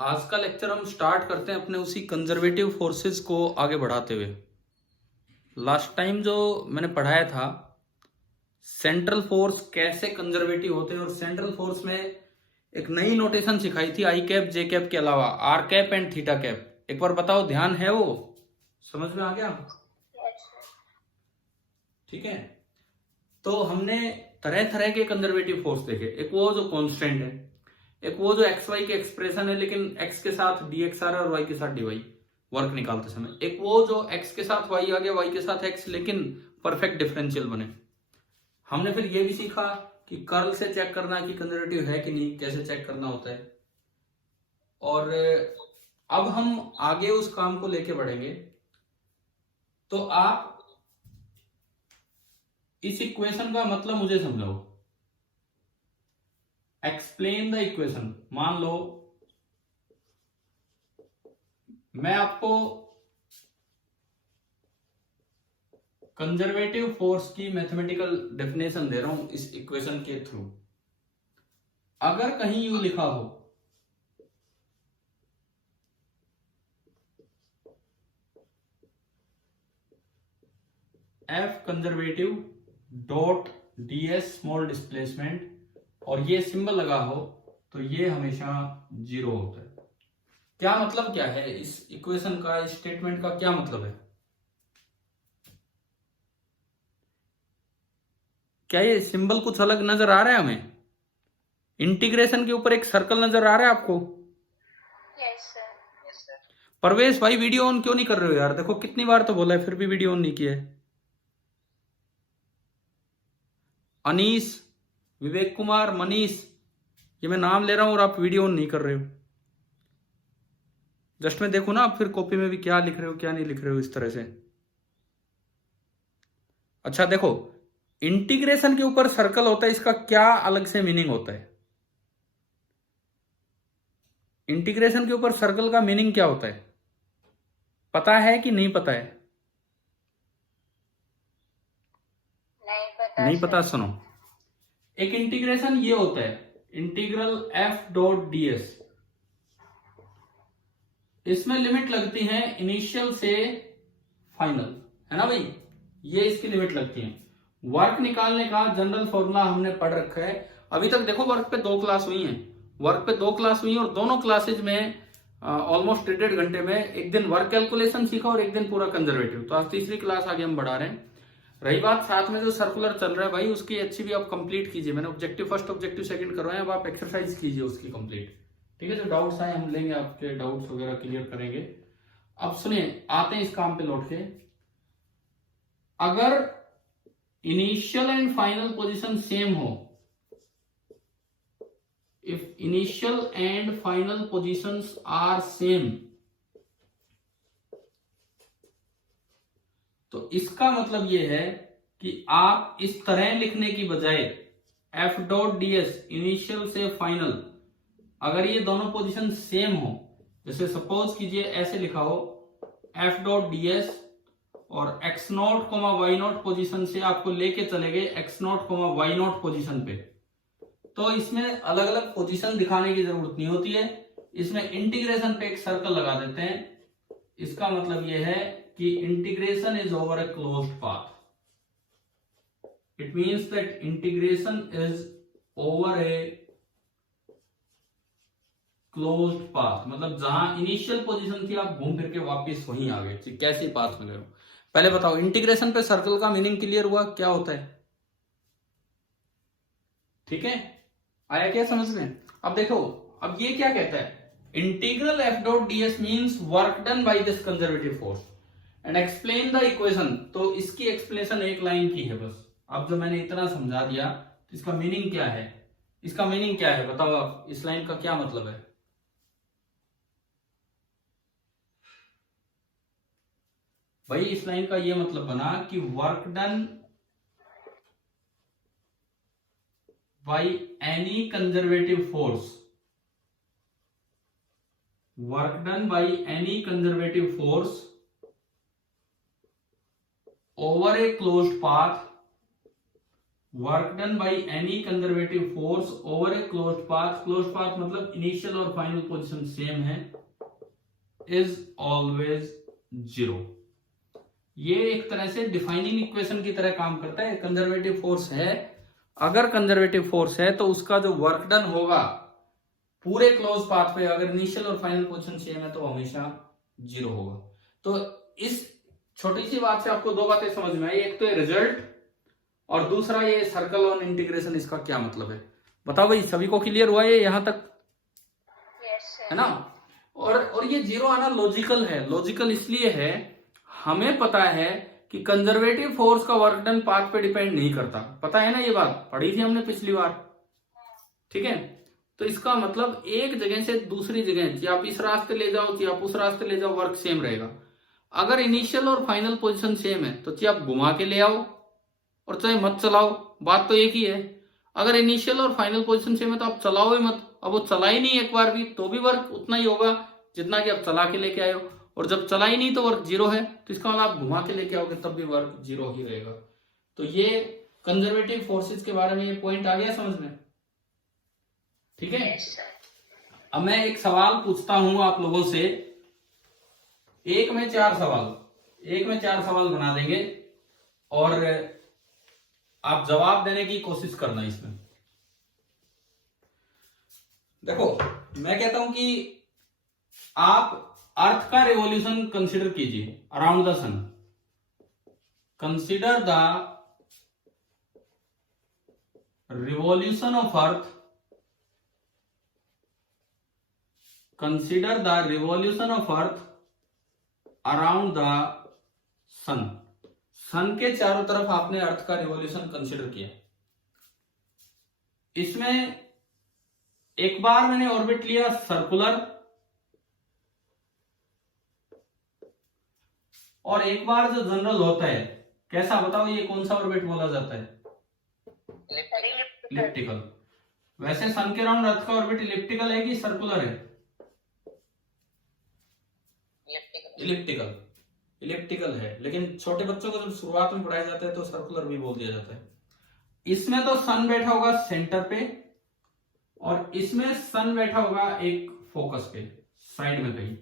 आज का लेक्चर हम स्टार्ट करते हैं अपने उसी कंजर्वेटिव फोर्सेस को आगे बढ़ाते हुए। लास्ट टाइम जो मैंने पढ़ाया था सेंट्रल फोर्स कैसे कंजर्वेटिव होते हैं, और सेंट्रल फोर्स में एक नई नोटेशन सिखाई थी आई कैप जे कैप के अलावा r cap and theta cap. एक बार बताओ, ध्यान है वो? समझ में आ गया? ठीक है। तो हमने तरह तरह के कंजर्वेटिव फोर्स देखे। एक वो जो कांस्टेंट है, एक वो जो एक्स वाई के एक्सप्रेशन है लेकिन एक्स के साथ डी एक्स आ रहा है और वाई के साथ डी वाई वर्क निकालते समय, एक वो जो एक्स के साथ वाई आ गया, वाई के साथ एक्स लेकिन परफेक्ट डिफरेंशियल बने। हमने फिर ये भी सीखा कि कर्ल से चेक करना कि कंजर्वेटिव है कि नहीं, कैसे चेक करना होता है। और अब हम आगे उस काम को लेके बढ़ेंगे। तो आप इस इक्वेशन का मतलब मुझे समझाओ। Explain the equation. मान लो मैं आपको कंजर्वेटिव फोर्स की मैथमेटिकल डेफिनेशन दे रहा हूं इस इक्वेशन के थ्रू। अगर कहीं यूं लिखा हो F conservative dot ds small displacement और ये सिंबल लगा हो, तो ये हमेशा जीरो होता है। क्या मतलब क्या है इस इक्वेशन का, इस स्टेटमेंट का क्या मतलब है? क्या ये सिंबल कुछ अलग नजर आ रहा है हमें? इंटीग्रेशन के ऊपर एक सर्कल नजर आ रहा है आपको? Yes sir. परवेश भाई वीडियो ऑन क्यों नहीं कर रहे हो यार? देखो कितनी बार तो बोला है फिर भी वीडियो ऑन नहीं किया है। अनीस, विवेक कुमार, मनीष, ये मैं नाम ले रहा हूं और आप वीडियो ऑन नहीं कर रहे हो। जस्ट मैं देखो ना आप फिर कॉपी में भी क्या लिख रहे हो क्या नहीं लिख रहे हो इस तरह से। अच्छा देखो, इंटीग्रेशन के ऊपर सर्कल होता है, इसका क्या अलग से मीनिंग होता है? इंटीग्रेशन के ऊपर सर्कल का मीनिंग क्या होता है? पता है कि नहीं पता है? नहीं पता। सुनो, एक इंटीग्रेशन ये होता है integral F dot D S. इसमें लिमिट लगती है इनिशियल से फाइनल, है ना भाई? ये इसकी लिमिट लगती है। वर्क निकालने का जनरल फॉर्मूला हमने पढ़ रखा है। अभी तक देखो वर्क पे 2 क्लास हुई हैं, वर्क पे 2 क्लास हुई हैं और दोनों क्लासेज में ऑलमोस्ट 1.5 घंटे में एक दिन वर्क कैलकुलेशन सीखा और एक दिन पूरा कंजर्वेटिव। तो आज तीसरी क्लास आगे हम बढ़ा रहे हैं। रही बात साथ में जो सर्कुलर चल रहा है भाई, उसकी अच्छी भी आप कंप्लीट कीजिए। मैंने ऑब्जेक्टिव फर्स्ट ऑब्जेक्टिव सेकंड करवाए, अब आप एक्सरसाइज कीजिए उसकी कंप्लीट। ठीक है, जो डाउट्स आए हम लेंगे, आपके डाउट्स वगैरह क्लियर करेंगे। अब सुनिए, आते हैं इस काम पे लौट के। अगर initial and final position same हो, if initial and final positions are same, तो इसका मतलब यह है कि आप इस तरह लिखने की बजाय F dot D S initial से फाइनल, अगर ये दोनों पोजीशन सेम हो, जैसे सपोज कीजिए ऐसे लिखा हो एफ डॉट डी एस और x nought comma y nought position से आपको लेके चले गए x nought comma y nought position पे, तो इसमें अलग अलग पोजीशन दिखाने की जरूरत नहीं होती है। इसमें इंटीग्रेशन पे एक सर्कल लगा देते हैं। इसका मतलब यह है कि integration is over a closed path. It means that integration is over a closed path, मतलब जहां इनिशियल पोजीशन थी आप घूम फिर के वापस वहीं आ गए, कैसे पाथ में गए हो। पहले बताओ, इंटीग्रेशन पे सर्कल का मीनिंग क्लियर हुआ क्या होता है? ठीक है, आया क्या समझ में? अब देखो, अब ये क्या कहता है, integral F dot D S means work done by this conservative force and explain the equation. तो इसकी एक्सप्लेनेशन एक लाइन की है बस। अब जो मैंने इतना समझा दिया, तो इसका मीनिंग क्या है? इसका मीनिंग क्या है बताओ आप, इस लाइन का क्या मतलब है? भाई इस लाइन का ये मतलब बना कि work done by any conservative force, work done by any conservative force over a closed path work done by any conservative force over a closed path, closed path मतलब इनिशियल और फाइनल पोजीशन सेम है, is always 0। ये एक तरह से defining equation की तरह काम करता है। कंजर्वेटिव फोर्स है, अगर कंजर्वेटिव फोर्स है तो उसका जो वर्क डन होगा पूरे क्लोज पाथ पे, अगर इनिशियल और फाइनल पोजीशन सेम है तो हमेशा 0 होगा। तो इस छोटी सी बात से आपको दो बातें समझ में आई, एक तो ये रिजल्ट और दूसरा ये सर्कल ऑन इंटीग्रेशन, इसका क्या मतलब है। बताओ भाई, सभी को क्लियर हुआ ये यहां तक? है ना। और ये 0 आना लॉजिकल है। लॉजिकल इसलिए है, हमें पता है कि कंजर्वेटिव फोर्स का वर्क डन पाथ पे डिपेंड नहीं करता। पता है ना, ये बात पढ़ी थी हमने पिछली बार, ठीक है। तो इसका मतलब एक जगह से दूसरी जगह, चाहे आप इस रास्ते ले जाओ चाहे आप उस रास्ते ले जाओ, वर्क सेम रहेगा। अगर इनिशियल और फाइनल पोजीशन सेम है तो चाहे आप घुमा के ले आओ और चाहे मत चलाओ, बात तो एक ही है। अगर इनिशियल और फाइनल पोजीशन सेम है तो आप चलाओ ही मत। अब वो चला ही नहीं एक बार भी तो भी वर्क उतना ही होगा जितना कि आप चला के लेके आए हो, और जब चला ही नहीं तो वर्क 0 है, तो इसका मतलब आप घुमा के लेके आओगे तब भी वर्क 0 ही रहेगा। तो ये कंजर्वेटिव फोर्सेस के बारे में ये पॉइंट आ गया समझ में, ठीक है। अब मैं एक सवाल पूछता हूं आप लोगों से, एक में चार सवाल बना देंगे और आप जवाब देने की कोशिश करना इसमें। देखो, मैं कहता हूं कि आप अर्थ का रिवॉल्यूशन कंसीडर कीजिए around the sun. Consider the revolution of earth, consider the revolution of earth around the sun. Sun के चारों तरफ आपने अर्थ का रिवॉल्यूशन कंसीडर किया। इसमें एक बार मैंने ऑर्बिट लिया सर्कुलर, और एक बार जो जनरल होता है, कैसा बताओ, ये कौन सा ऑर्बिट बोला जाता है? इलिप्टिकल। वैसे सन के राउंड अर्थ का ऑर्बिट इलिप्टिकल है कि सर्कुलर है? इलिप्टिकल है, लेकिन छोटे बच्चों को जब शुरुआत में पढ़ाया जाता है तो सर्कुलर भी बोल दिया जाता है। इसमें तो सन बैठा होगा सेंटर पे, और इसमें सन बैठा होगा एक फोकस पे साइड में कहीं।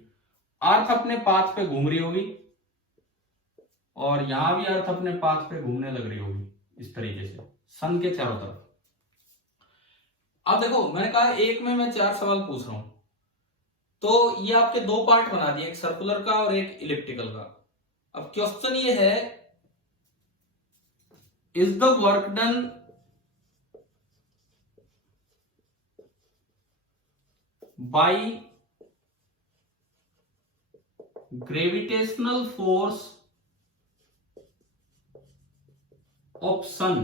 अर्थ अपने पाथ पे घूम रही होगी और यहां भी अर्थ अपने पाथ पे घूमने लग रही होगी इस तरीके से सन के चारों तरफ। अब देखो, मैंने कहा एक में मैं 4 सवाल पूछ रहा हूं, तो ये आपके 2 पार्ट बना दिए, एक सर्कुलर का और एक इलिप्टिकल का। अब क्वेश्चन ये है, is the work done by gravitational force of sun,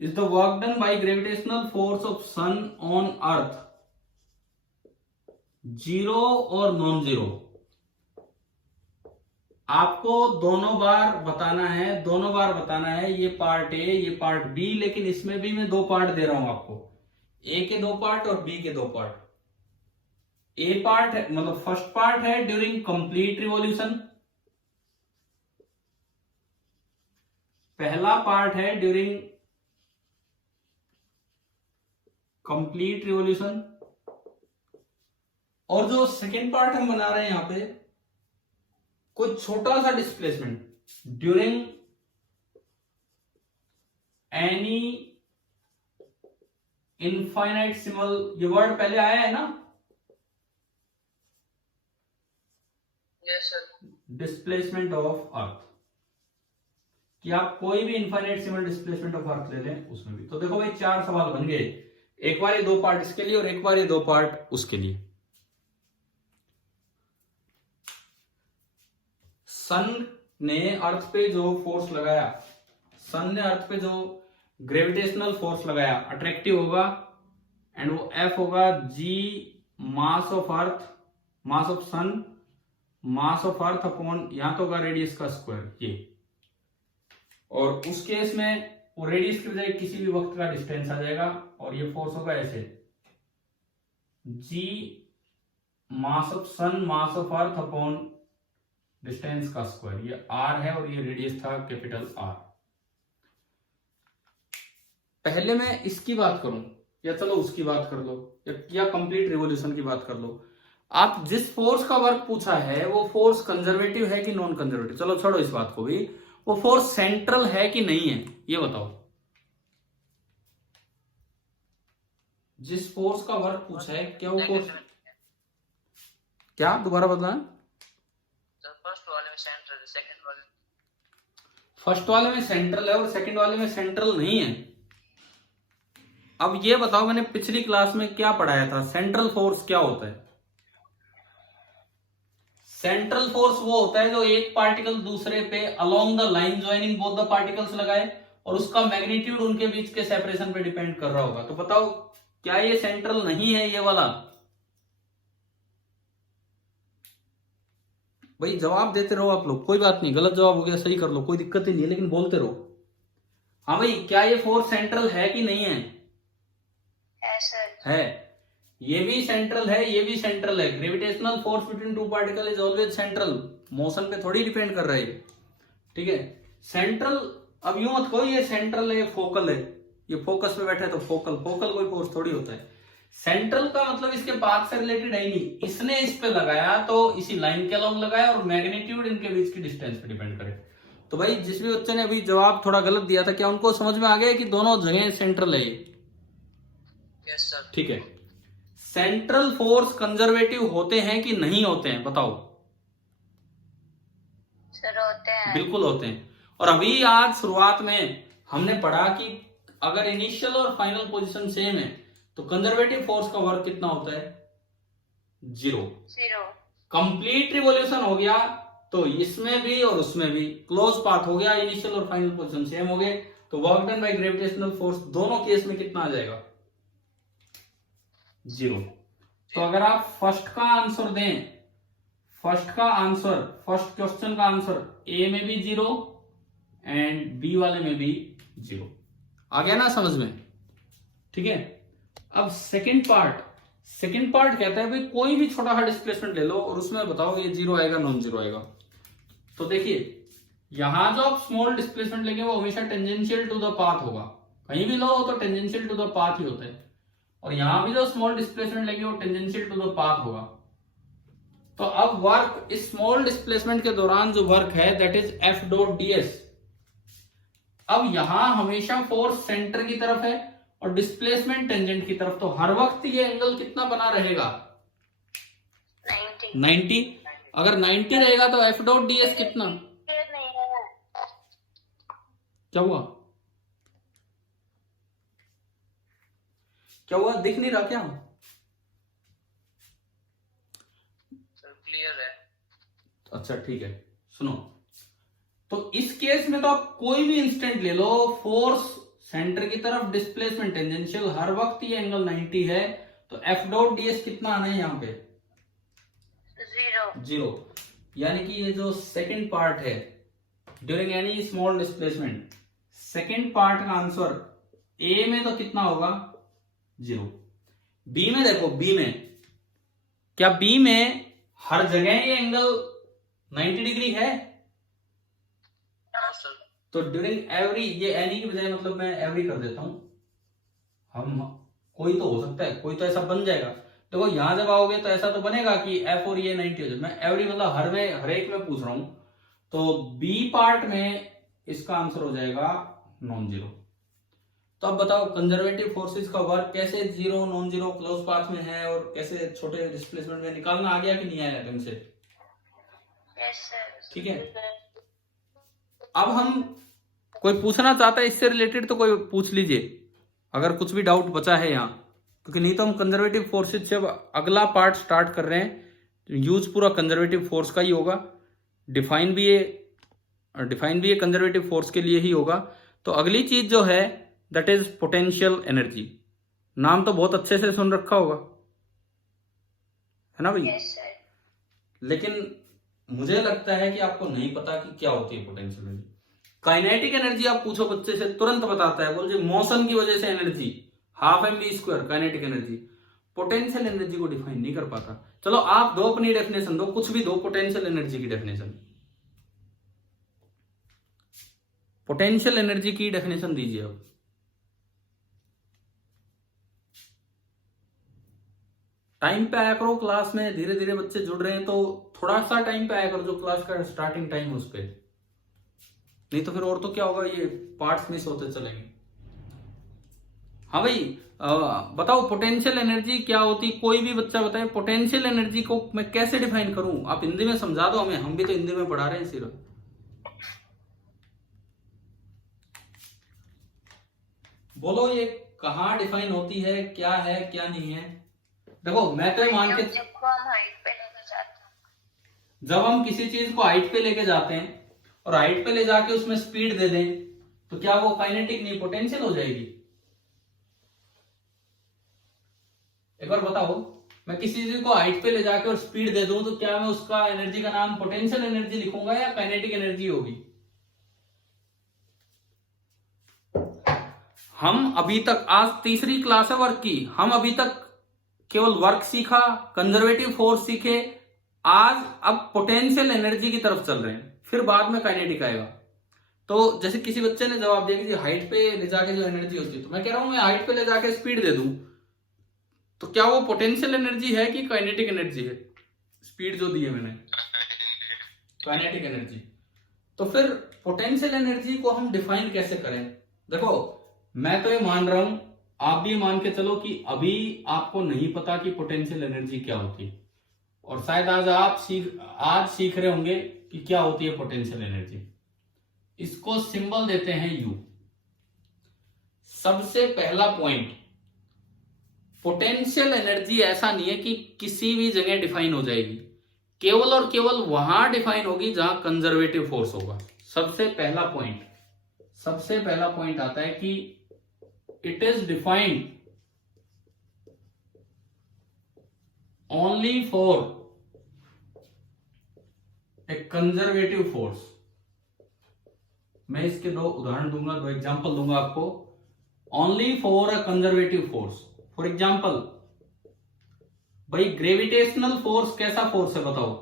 is the work done by gravitational force of sun on earth 0 और नॉन 0? आपको दोनों बार बताना है। ये पार्ट ए, ये पार्ट बी, लेकिन इसमें भी मैं 2 पार्ट दे रहा हूं आपको, ए के 2 पार्ट और बी के 2 पार्ट। ए पार्ट है, मतलब फर्स्ट पार्ट है ड्यूरिंग कंप्लीट रिवॉल्यूशन, पहला पार्ट है ड्यूरिंग कंप्लीट रिवॉल्यूशन, और जो सेकेंड पार्ट हम बना रहे हैं यहां पे, कोई छोटा सा डिस्प्लेसमेंट ड्यूरिंग एनी इनफाइनाइटसिमल, ये वर्ड पहले आया है ना? Yes sir. Displacement of earth, कि आप कोई भी इनफाइनाइटसिमल डिस्प्लेसमेंट ऑफ अर्थ ले लें उसमें भी। तो देखो भाई, 4 सवाल बन गए, एक बार ये 2 पार्ट इसके लिए और एक बार ये 2 पार्ट उसके लिए। सन ने अर्थ पे जो फोर्स लगाया, सन ने अर्थ पे जो ग्रेविटेशनल फोर्स लगाया, अट्रैक्टिव होगा, एंड वो F होगा G mass of earth, mass of sun, mass of earth upon, यहां तो होगा रेडियस का स्क्वायर ये, और उस केस में वो रेडियस की बजाय किसी भी वक्त का डिस्टेंस आ जाएगा, और ये फोर्स होगा ऐसे G mass of sun mass of earth upon distance का स्क्वायर। ये r है और ये रेडियस था कैपिटल R। पहले मैं इसकी बात करूं या चलो उसकी बात कर लो या कंप्लीट रिवॉल्यूशन की बात कर लो। आप जिस फोर्स का वर्क पूछा है वो फोर्स कंजर्वेटिव है कि नॉन कंजर्वेटिव, चलो छोड़ो इस बात को भी, वो फोर्स सेंट्रल है कि नहीं है ये बताओ। जिस फोर्स का वर्क पूछा है क्या वो फोर्स, क्या दोबारा बताना। फर्स्ट वाले में सेंट्रल, सेकंड वाले फर्स्ट वाले में सेंट्रल है और सेकंड वाले में सेंट्रल नहीं है। अब ये बताओ, मैंने पिछली क्लास में क्या पढ़ाया था, सेंट्रल फोर्स क्या होता है। सेंट्रल फोर्स वो होता है जो एक पार्टिकल दूसरे पे along the line joining both the particles लगाए और उसका मैग्नीट्यूड उनके बीच के सेपरेशन पे डिपेंड कर रहा होगा। तो बताओ क्या ये सेंट्रल नहीं है ये वाला। भाई जवाब देते रहो आप लोग, कोई बात नहीं, गलत जवाब हो गया सही कर लो, कोई दिक्कत ही नहीं है, लेकिन बोलते रहो। हाँ भाई क्या ये फोर्स सेंट्रल है कि नहीं है? सर। है, ये भी सेंट्रल है, ये भी सेंट्रल है। Gravitational force between two particle is always central, motion पे थोड़ी डिपेंड कर रहा है, ठीक है। सेंट्रल, अब यूं मत कहो ये सेंट्रल है ये फोकल है, ये फोकस पे बैठा है तो फोकल, फोकल कोई फोर्स थोड़ी होता है। सेंट्रल का मतलब इसके पाथ से रिलेटेड है ही नहीं, इसने इस पे लगाया तो इसी लाइन के अलोंग लगाया और मैग्नीट्यूड इनके बीच की डिस्टेंस पे डिपेंड करे। तो भाई जिस भी बच्चे ने अभी जवाब थोड़ा गलत दिया था, क्या उनको समझ में आ गया कि दोनों जगह सेंट्रल है ये? Yes sir. ठीक है। सेंट्रल फोर्स कंजर्वेटिव होते हैं कि नहीं होते हैं बताओ। सर होते हैं। बिल्कुल होते हैं। और अभी आज शुरुआत में हमने पढ़ा कि अगर इनिशियल और फाइनल पोजीशन सेम है तो कंजर्वेटिव फोर्स का वर्क कितना होता है? 0। कंप्लीट रिवॉल्यूशन हो गया तो इसमें भी और उसमें भी क्लोज पाथ हो गया, इनिशियल और फाइनल पोजीशन सेम हो गए, तो work done by gravitational force दोनों केस में कितना आ जाएगा? 0। तो अगर आप फर्स्ट का आंसर दें, फर्स्ट क्वेश्चन का आंसर ए में भी 0 एंड बी वाले में भी 0 आ गया ना समझ में? ठीक है। अब सेकंड पार्ट कहता है भाई कोई भी छोटा सा डिस्प्लेसमेंट ले लो और उसमें बताओ ये 0 आएगा नॉन 0 आएगा। तो देखिए यहां जो आप स्मॉल डिस्प्लेसमेंट लेंगे वो हमेशा टेंजेंशियल टू द पाथ होगा, कहीं भी लो तो टेंजेंशियल टू द पाथ ही होता है, और यहां भी जो स्मॉल डिस्प्लेसमेंट लेंगे वो टेंजेंशियल टू द पाथ होगा। तो अब वर्क इस स्मॉल डिस्प्लेसमेंट के दौरान जो वर्क है that is F dot ds। अब यहां हमेशा फोर्स सेंटर की तरफ है और डिस्प्लेसमेंट टेंजेंट की तरफ, तो हर वक्त ये एंगल कितना बना रहेगा? 90। अगर 90 रहेगा तो एफ डॉट ds कितना? क्या हुआ? दिख नहीं रहा क्या? क्लियर है। अच्छा ठीक है, सुनो। तो इस केस में तो आप कोई भी इंस्टेंट ले लो, फोर्स सेंटर की तरफ, डिस्प्लेसमेंट टेंजेंशियल, हर वक्त ये एंगल 90 है, तो एफ डॉट ds कितना आना है यहाँ पे? 0। यानी कि ये जो सेकंड पार्ट है during any small displacement, second part का आंसर ए में तो कितना होगा? 0। बी में देखो, बी में क्या, बी में हर जगह ये एंगल 90 डिग्री है? तो ड्यूरिंग एवरी, ये एनी की बजाय मतलब मैं एवरी कर देता हूं, हम कोई तो हो सकता है, कोई तो ऐसा बन जाएगा। देखो यहां जब आओगे तो ऐसा तो बनेगा कि एफ और ये 90 हो जाए, मैं एवरी मतलब हर एक में पूछ रहा हूं। तो बी पार्ट में इसका आंसर हो जाएगा नॉन 0। तो अब बताओ कंजर्वेटिव फोर्सेस का वर्क कैसे 0 नॉन 0 क्लोज पाथ में है और कैसे छोटे डिस्प्लेसमेंट में निकालना आ गया कि नहीं आया ढंग से? ठीक है। अब हम, कोई पूछना चाहता है इससे रिलेटेड तो कोई पूछ लीजिए अगर कुछ भी डाउट बचा है यहाँ, क्योंकि नहीं तो हम कंजर्वेटिव फोर्सेस से अगला पार्ट स्टार्ट कर रहे हैं, तो यूज पूरा कंजर्वेटिव फोर्स का ही होगा, डिफाइन भी ये कंजर्वेटिव फोर्स के लिए ही होगा। तो अगली चीज जो है दैट इज पोटेंशियल एनर्जी। नाम तो बहुत अच्छे से सुन रखा होगा, है ना भाई? लेकिन मुझे लगता है कि आपको नहीं पता कि क्या होती है पोटेंशियल एनर्जी। काइनेटिक एनर्जी आप पूछो बच्चे से तुरंत बताता है, बोल मोशन की वजह से energy, half mv² kinetic energy. Potential energy को डिफाइन नहीं कर पाता। चलो आप दो अपनी डेफिनेशन दो, कुछ भी दो पोटेंशियल एनर्जी की डेफिनेशन। पोटेंशियल एनर्जी की डेफिनेशन दीजिए अब। टाइम पे आया करो क्लास में, धीरे धीरे बच्चे जुड़ रहे हैं तो थोड़ा सा टाइम पे आया करो, जो क्लास का स्टार्टिंग टाइम है उस पे, नहीं तो फिर और तो क्या होगा, ये पार्ट्स मिस होते चलेंगे। हाँ भाई, बताओ पोटेंशियल एनर्जी क्या होती, कोई भी बच्चा बताए पोटेंशियल एनर्जी को मैं कैसे डिफाइन करूं, आप हिंदी में समझा दो हमें, हम भी तो हिंदी में पढ़ा रहे हैं सिर्फ। बोलो ये कहाँ डिफाइन होती है, क्या है क्या नहीं है। देखो मैं तो मान के, जब हम हाइट पे लेके जाते हैं, जब हम किसी चीज को हाइट पे लेके जाते हैं और हाइट पे ले जाके उसमें स्पीड दे दें तो क्या वो काइनेटिक नहीं पोटेंशियल हो जाएगी? एक बार बताओ, मैं किसी चीज को हाइट पे ले जाके और स्पीड दे दूं तो क्या मैं उसका एनर्जी का नाम पोटेंशियल एनर्जी लिखूंगा या काइनेटिक एनर्जी होगी? हम अभी तक, आज तीसरी क्लास है वर्क की, हम अभी तक केवल वर्क सीखा, कंजर्वेटिव फोर्स सीखे, आज अब पोटेंशियल एनर्जी की तरफ चल रहे हैं, फिर बाद में काइनेटिक आएगा। तो जैसे किसी बच्चे ने जवाब दिया कि हाइट पे ले जाके जो एनर्जी होती है, तो मैं कह रहा हूं मैं हाइट पे ले जाके स्पीड दे दूं तो क्या वो पोटेंशियल एनर्जी है कि काइनेटिक एनर्जी है? स्पीड जो दी है मैंने, काइनेटिक एनर्जी। तो फिर पोटेंशियल एनर्जी को हम डिफाइन कैसे करें? देखो मैं तो ये मान रहा हूं, आप भी मान के चलो कि अभी आपको नहीं पता कि पोटेंशियल एनर्जी क्या होती है, और शायद आज सीख रहे होंगे कि क्या होती है पोटेंशियल एनर्जी। इसको सिंबल देते हैं यू। सबसे पहला पॉइंट, पोटेंशियल एनर्जी ऐसा नहीं है कि किसी भी जगह डिफाइन हो जाएगी, केवल और केवल वहां डिफाइन होगी जहां कंजर्वेटिव फोर्स होगा। सबसे पहला पॉइंट आता है कि it is defined only for a conservative force. मैं इसके दो उदाहरण दूंगा, दो एग्जांपल दूंगा आपको। Only for a conservative force, for example भाई ग्रेविटेशनल फोर्स कैसा फोर्स है बताओ?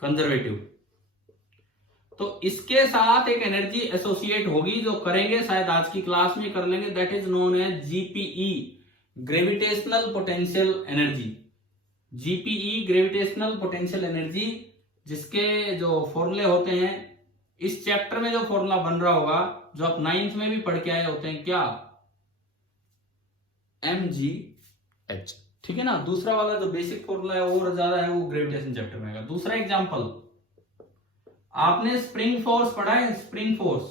कंजर्वेटिव। तो इसके साथ एक एनर्जी एसोसिएट होगी जो करेंगे, शायद आज की क्लास में कर लेंगे, that is known as GPE, gravitational potential energy. GPE gravitational potential energy, जिसके जो फॉर्मूले होते हैं, इस चैप्टर में जो फॉर्मूला बन रहा होगा, जो आप 9th में भी पढ़ के आए होते हैं, क्या? mgh, ठीक है ना। दूसरा वाला जो बेसिक फॉर्मूला है और ज्यादा है वो ग्रेविटेशन चैप्टर में आएगा। दूसरा एग्जांपल, आपने स्प्रिंग फोर्स पढ़ा है? Spring force,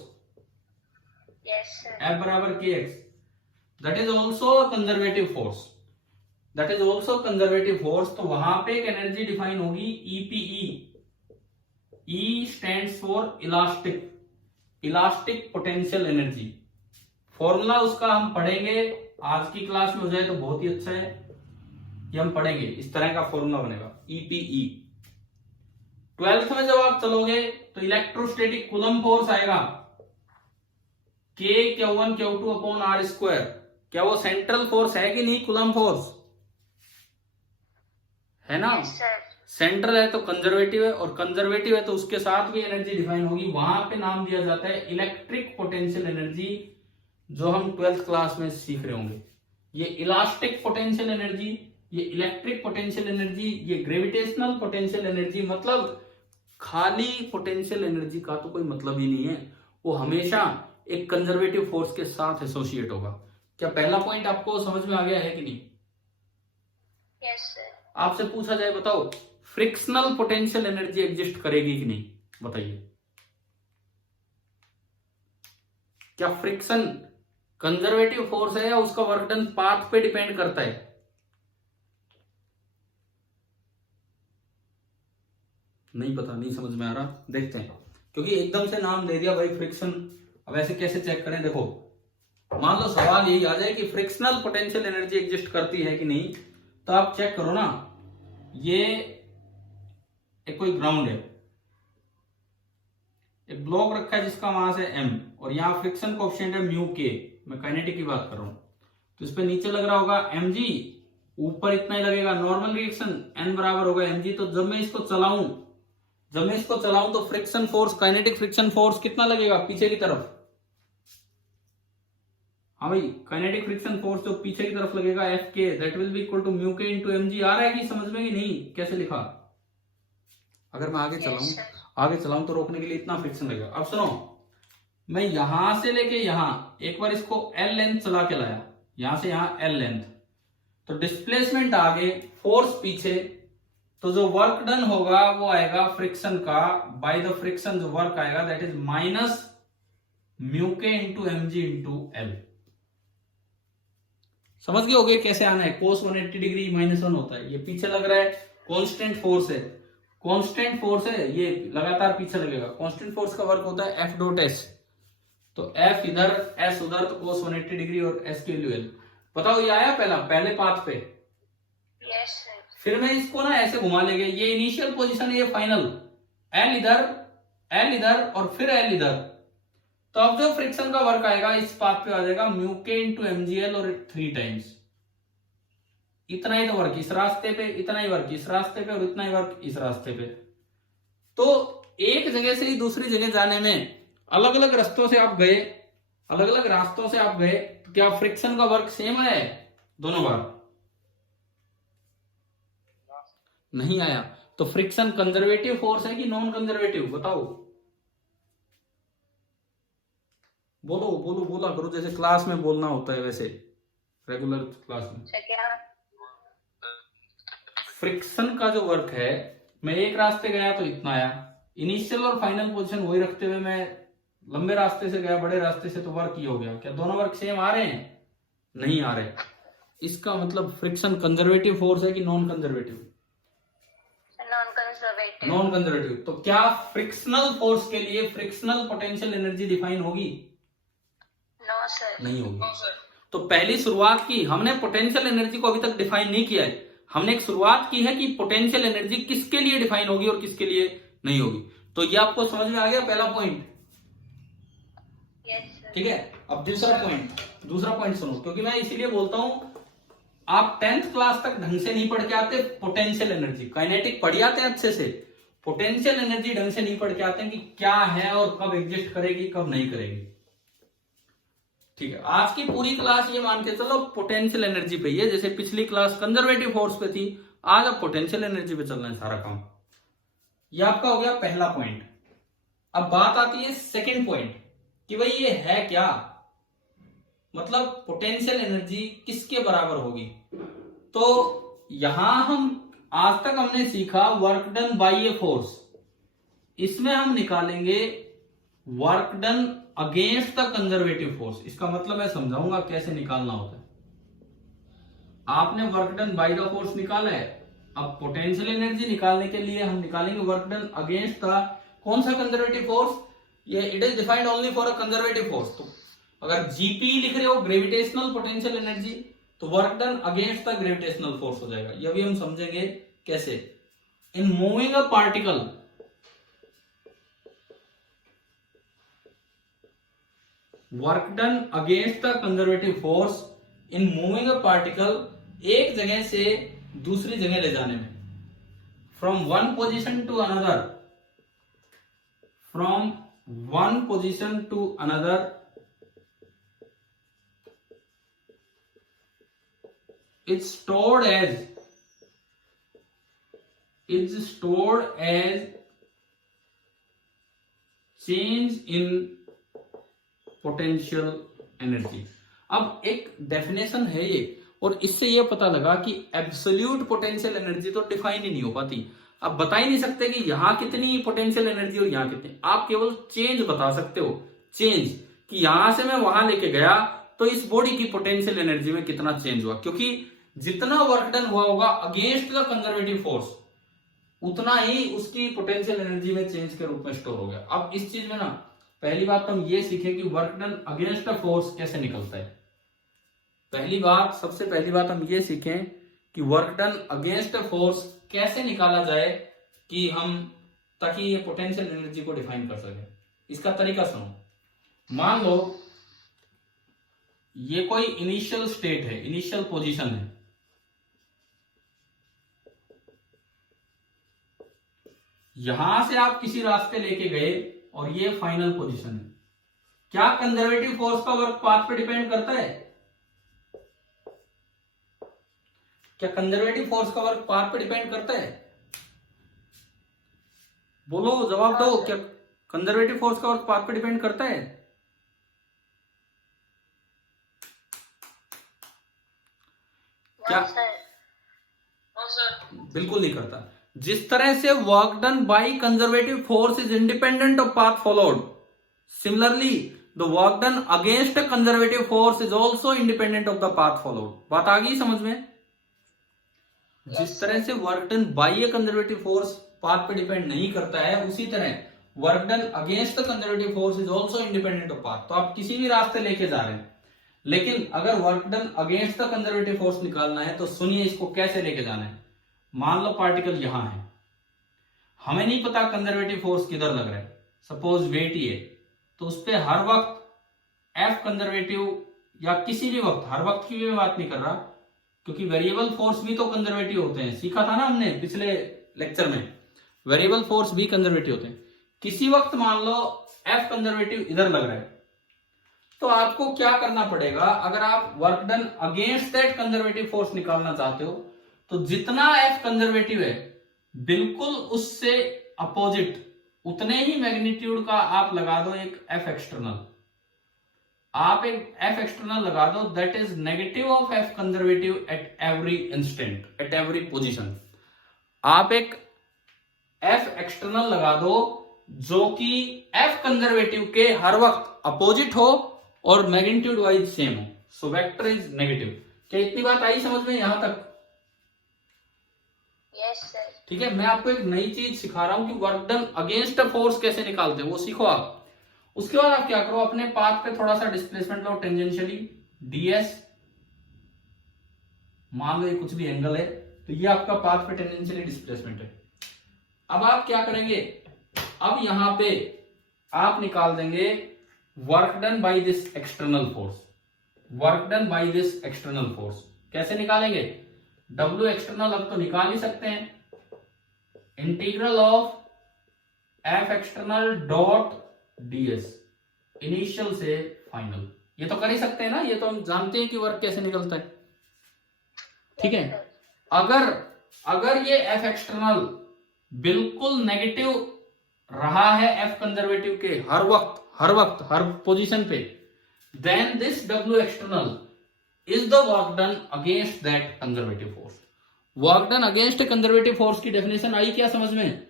yes sir, F बराबर kx, that is also conservative force, तो वहां पे एक एनर्जी डिफाइन होगी EPE. E stands for elastic potential energy. Formula उसका हम पढ़ेंगे, आज की क्लास में हो जाए तो बहुत ही अच्छा है, ये हम पढ़ेंगे, इस तरह का फॉर्मूला बनेगा ईपीई। 12th में जब आप चलोगे तो इलेक्ट्रोस्टैटिक कूलम्ब फोर्स आएगा, K Q1 Q2 upon R square. क्या वो सेंट्रल फोर्स है कि नहीं? कूलम्ब फोर्स है ना? यस सर, सेंट्रल है तो कंजर्वेटिव है, और कंजर्वेटिव है तो उसके साथ भी एनर्जी डिफाइन होगी, वहां पे नाम दिया जाता है इलेक्ट्रिक पोटेंशियल एनर्जी, जो हम 12th क्लास में सीख रहे होंगे। ये इलास्टिक पोटेंशियल एनर्जी, ये इलेक्ट्रिक पोटेंशियल एनर्जी, ये ग्रेविटेशनल पोटेंशियल एनर्जी, मतलब खाली पोटेंशियल एनर्जी का तो कोई मतलब ही नहीं है, वो हमेशा एक कंजर्वेटिव फोर्स के साथ एसोसिएट होगा। क्या पहला पॉइंट आपको समझ में आ गया है कि नहीं? Yes sir. आपसे पूछा जाए, बताओ फ्रिक्शनल पोटेंशियल एनर्जी एग्जिस्ट करेगी कि नहीं? बताइए, क्या फ्रिक्शन कंजर्वेटिव फोर्स है या उसका वर्क डन पाथ पे डिपेंड करता है? नहीं पता, नहीं समझ में आ रहा, देखते हैं, क्योंकि एकदम से नाम दे दिया भाई फ्रिक्शन, अब ऐसे कैसे चेक करें? देखो मान लो सवाल यही आ जाए कि फ्रिक्शनल पोटेंशियल एनर्जी एग्जिस्ट करती है कि नहीं, तो आप चेक करो ना, ये एक कोई ग्राउंड है, एक ब्लॉक रखा है जिसका मास है m, और यहाँ फ्रिक्शन कोएफिशिएंट है म्यू के, मैं काइनेटिक की बात कर रहा हूं, तो इस पे नीचे लग रहा होगा mg, ऊपर इतना ही लगेगा, नॉर्मल रिएक्शन n बराबर होगा mg। तो जब मैं इसको चलाऊं तो friction force, kinetic friction force कितना लगेगा? पीछे की तरफ, हाँ भाई, काइनेटिक फ्रिक्शन फोर्स जो पीछे की तरफ लगेगा F k, that will be equal to mu k into m g. आ रहा है कि समझ में कि नहीं, कैसे लिखा? अगर मैं आगे चलाऊं तो रोकने के लिए इतना फ्रिक्शन लगेगा। अब सुनो, मैं यहां से लेके यहां एक बार इसको एल लेंथ चला के लाया, यहां से यहां एल लेंथ, तो डिस्प्लेसमेंट आगे, फोर्स पीछे, तो जो वर्क डन होगा वो आएगा फ्रिक्शन का, बाय द फ्रिक्शन जो वर्क आएगा that is minus mu k into m g into l. समझ गए होगे कैसे आना है? cos 180 डिग्री -1 होता है, ये पीछे लग रहा है, कांस्टेंट फोर्स है, कांस्टेंट फोर्स है, ये लगातार पीछे लगेगा। कांस्टेंट फोर्स का वर्क होता है एफ डॉट एस, तो एफ इधर एस उधर, तो cos 180 डिग्री और एस के वैल्यू एल। बताओ ये आया पहले पाथ पे? Yes sir. फिर मैं इसको ना ऐसे घुमा लेंगे, ये इनिशियल पोजीशन है, ये फाइनल, एल इधर और फिर एल इधर, तो अब जो फ्रिक्शन का वर्क आएगा इस पाथ पे आ जाएगा म्यू के इंटू एमजीएल और 3 टाइम्स। इतना ही तो वर्क इस रास्ते पे, इतना ही वर्क इस रास्ते पे और इतना ही वर्क इस रास्ते पे। तो एक जगह से ही दूसरी जगह जाने में अलग अलग रास्तों से आप गए, तो क्या फ्रिक्शन का वर्क सेम है दोनों बार? नहीं आया। तो फ्रिक्शन कंजर्वेटिव फोर्स है कि नॉन कंजर्वेटिव, बताओ? बोला करो, जैसे क्लास में बोलना होता है वैसे, रेगुलर क्लास में। फ्रिक्शन का जो वर्क है, मैं एक रास्ते गया तो इतना आया, इनिशियल और फाइनल पोजीशन वही रखते हुए मैं लंबे रास्ते से गया, बड़े रास्ते से, तो वर्क ये हो गया। क्या दोनों वर्क सेम आ रहे हैं? नहीं आ रहे। इसका मतलब फ्रिक्शन कंजर्वेटिव फोर्स है कि नॉन कंजर्वेटिव? Non conservative. तो क्या फ्रिक्शनल फोर्स के लिए फ्रिक्शनल पोटेंशियल एनर्जी डिफाइन होगी? No sir. नहीं होगी। तो पहली शुरुआत की हमने, पोटेंशियल एनर्जी को अभी तक डिफाइन नहीं किया है, हमने एक शुरुआत की है कि पोटेंशियल एनर्जी किसके लिए डिफाइन होगी और किसके लिए नहीं होगी। तो ये आपको समझ में आ गया पहला पॉइंट? ठीक है। अब दूसरा पॉइंट सुनो, क्योंकि मैं इसीलिए बोलता हूं आप 10th क्लास तक ढंग से नहीं पढ़ के आते पोटेंशियल एनर्जी, काइनेटिक पढ़ आते हैं अच्छे से, पोटेंशियल एनर्जी ढंग से नहीं पढ़ के आते हैं कि क्या है और कब एग्जिस्ट करेगी कब नहीं करेगी। ठीक है, आज की पूरी क्लास ये मान के चलो पोटेंशियल एनर्जी पे ही है, जैसे पिछली क्लास कंजर्वेटिव फोर्स पे थी, आज अब पोटेंशियल एनर्जी पे चलना है सारा काम। ये आपका हो गया पहला पॉइंट। अब बात आती है सेकंड पॉइंट कि भाई ये है क्या, मतलब पोटेंशियल एनर्जी किसके बराबर होगी। तो यहां हम आज तक हमने सीखा work done bye a force, इसमें हम निकालेंगे work done against the conservative force. इसका मतलब मैं समझाऊंगा कैसे निकालना होता है। आपने work done by the force निकाला है, अब पोटेंशियल एनर्जी निकालने के लिए हम निकालेंगे वर्क डन अगेंस्ट द कौन सा कंजर्वेटिव फोर्स? ये it is defined only for a conservative force. तो अगर जीपी लिख रहे हो ग्रेविटेशनल पोटेंशियल एनर्जी, तो work done against the gravitational force हो जाएगा। ये भी हम समझेंगे कैसे। In moving a particle, work done against the conservative force in moving a particle, एक जगह से दूसरी जगह ले जाने में, from one position to another, from one position to another, is stored as change in potential energy। अब एक डेफिनेशन है ये, और इससे ये पता लगा कि एब्सोल्यूट पोटेंशियल एनर्जी तो डिफाइन ही नहीं हो पाती। आप बता ही नहीं सकते कि यहां कितनी पोटेंशियल एनर्जी और यहां कितनी, आप केवल चेंज बता सकते हो, चेंज, कि यहां से मैं वहां लेके गया तो इस बॉडी की पोटेंशियल एनर्जी में कितना चेंज हुआ, क्योंकि जितना वर्क डन हुआ होगा अगेंस्ट द कंजर्वेटिव फोर्स, उतना ही उसकी पोटेंशियल एनर्जी में चेंज के रूप में स्टोर हो गया। अब इस चीज में ना पहली बात तो हम ये सीखें कि work done against the force कैसे निकलता है। सबसे पहली बात हम ये सीखें कि work done against the force कैसे निकाला जाए, कि हम, ताकि ये पोटेंशियल एनर्जी को डिफाइन कर सके। इसका तरीका सुनो। मान लो ये कोई इनिशियल स्टेट है, इनिशियल पोजीशन है, यहां से आप किसी रास्ते लेके गए और ये फाइनल पोजीशन है। क्या कंजर्वेटिव फोर्स का वर्क पाथ पे डिपेंड करता है? क्या कंजर्वेटिव फोर्स का वर्क पाथ पे डिपेंड करता है? बोलो, जवाब दो। क्या कंजर्वेटिव फोर्स का वर्क पाथ पे डिपेंड करता है? क्या? No sir. बिल्कुल नहीं करता। जिस तरह से work done by conservative force is independent of path followed, similarly the work done against a conservative force is also independent of the path followed. बात आ गई समझ में? जिस तरह से वर्क डन बाय अ कंजर्वेटिव फोर्स पाथ पे depend नहीं करता है, उसी तरह work done against the conservative force is also independent of path. तो आप किसी भी रास्ते लेके जा रहे हैं, लेकिन अगर work done against the conservative force निकालना है तो सुनिए इसको कैसे लेके जाना है। मान लो पार्टिकल यहां है, हमें नहीं पता कंजर्वेटिव फोर्स किधर लग रहा है, सपोज वेट ही है, तो उस पर हर वक्त एफ कंजर्वेटिव, या किसी भी वक्त, हर वक्त की भी मैं बात नहीं कर रहा, क्योंकि वेरिएबल फोर्स भी तो कंजर्वेटिव होते हैं, सीखा था ना हमने पिछले लेक्चर में, वेरिएबल फोर्स भी कंजर्वेटिव होते हैं। किसी वक्त मान लो एफ कंजर्वेटिव इधर लग रहा है, तो आपको क्या करना पड़ेगा? अगर आप work done against that conservative force निकालना चाहते हो, तो जितना एफ कंजर्वेटिव है बिल्कुल उससे अपोजिट उतने ही मैग्नीट्यूड का आप लगा दो एक एफ एक्सटर्नल। आप एक एफ एक्सटर्नल लगा दो that is negative of F conservative at every instant, at every position. आप एक एफ एक्सटर्नल लगा दो जो कि एफ कंजर्वेटिव के हर वक्त अपोजिट हो और मैग्नीट्यूड वाइज सेम हो, सो वेक्टर इज नेगेटिव। क्या इतनी बात आई समझ में यहां तक? Yes sir. ठीक है, मैं आपको एक नई चीज सिखा रहा हूं कि work done against a force कैसे निकालते हैं, वो सीखो आप। उसके बाद आप क्या करो, अपने पाथ पे थोड़ा सा डिस्प्लेसमेंट लो टेंजेंशियली, डीएस, मान लो ये कुछ भी एंगल है, तो ये आपका पाथ पे टेंजेंशियली डिस्प्लेसमेंट है। अब आप क्या करेंगे, अब यहां पे आप निकाल देंगे work done by this external force. Work done by this external force कैसे निकालेंगे? डब्ल्यू एक्सटर्नल अब तो निकाल ही सकते हैं, integral of F external dot DS, initial से फाइनल। ये तो कर ही सकते हैं ना, ये तो हम जानते हैं कि वर्क कैसे निकलता है। ठीक है, अगर ये एफ एक्सटर्नल बिल्कुल नेगेटिव रहा है एफ कंजर्वेटिव के हर वक्त हर पोजीशन पे, then this W external is the work done against that conservative force. Work done against conservative force की डेफिनेशन आई क्या समझ में?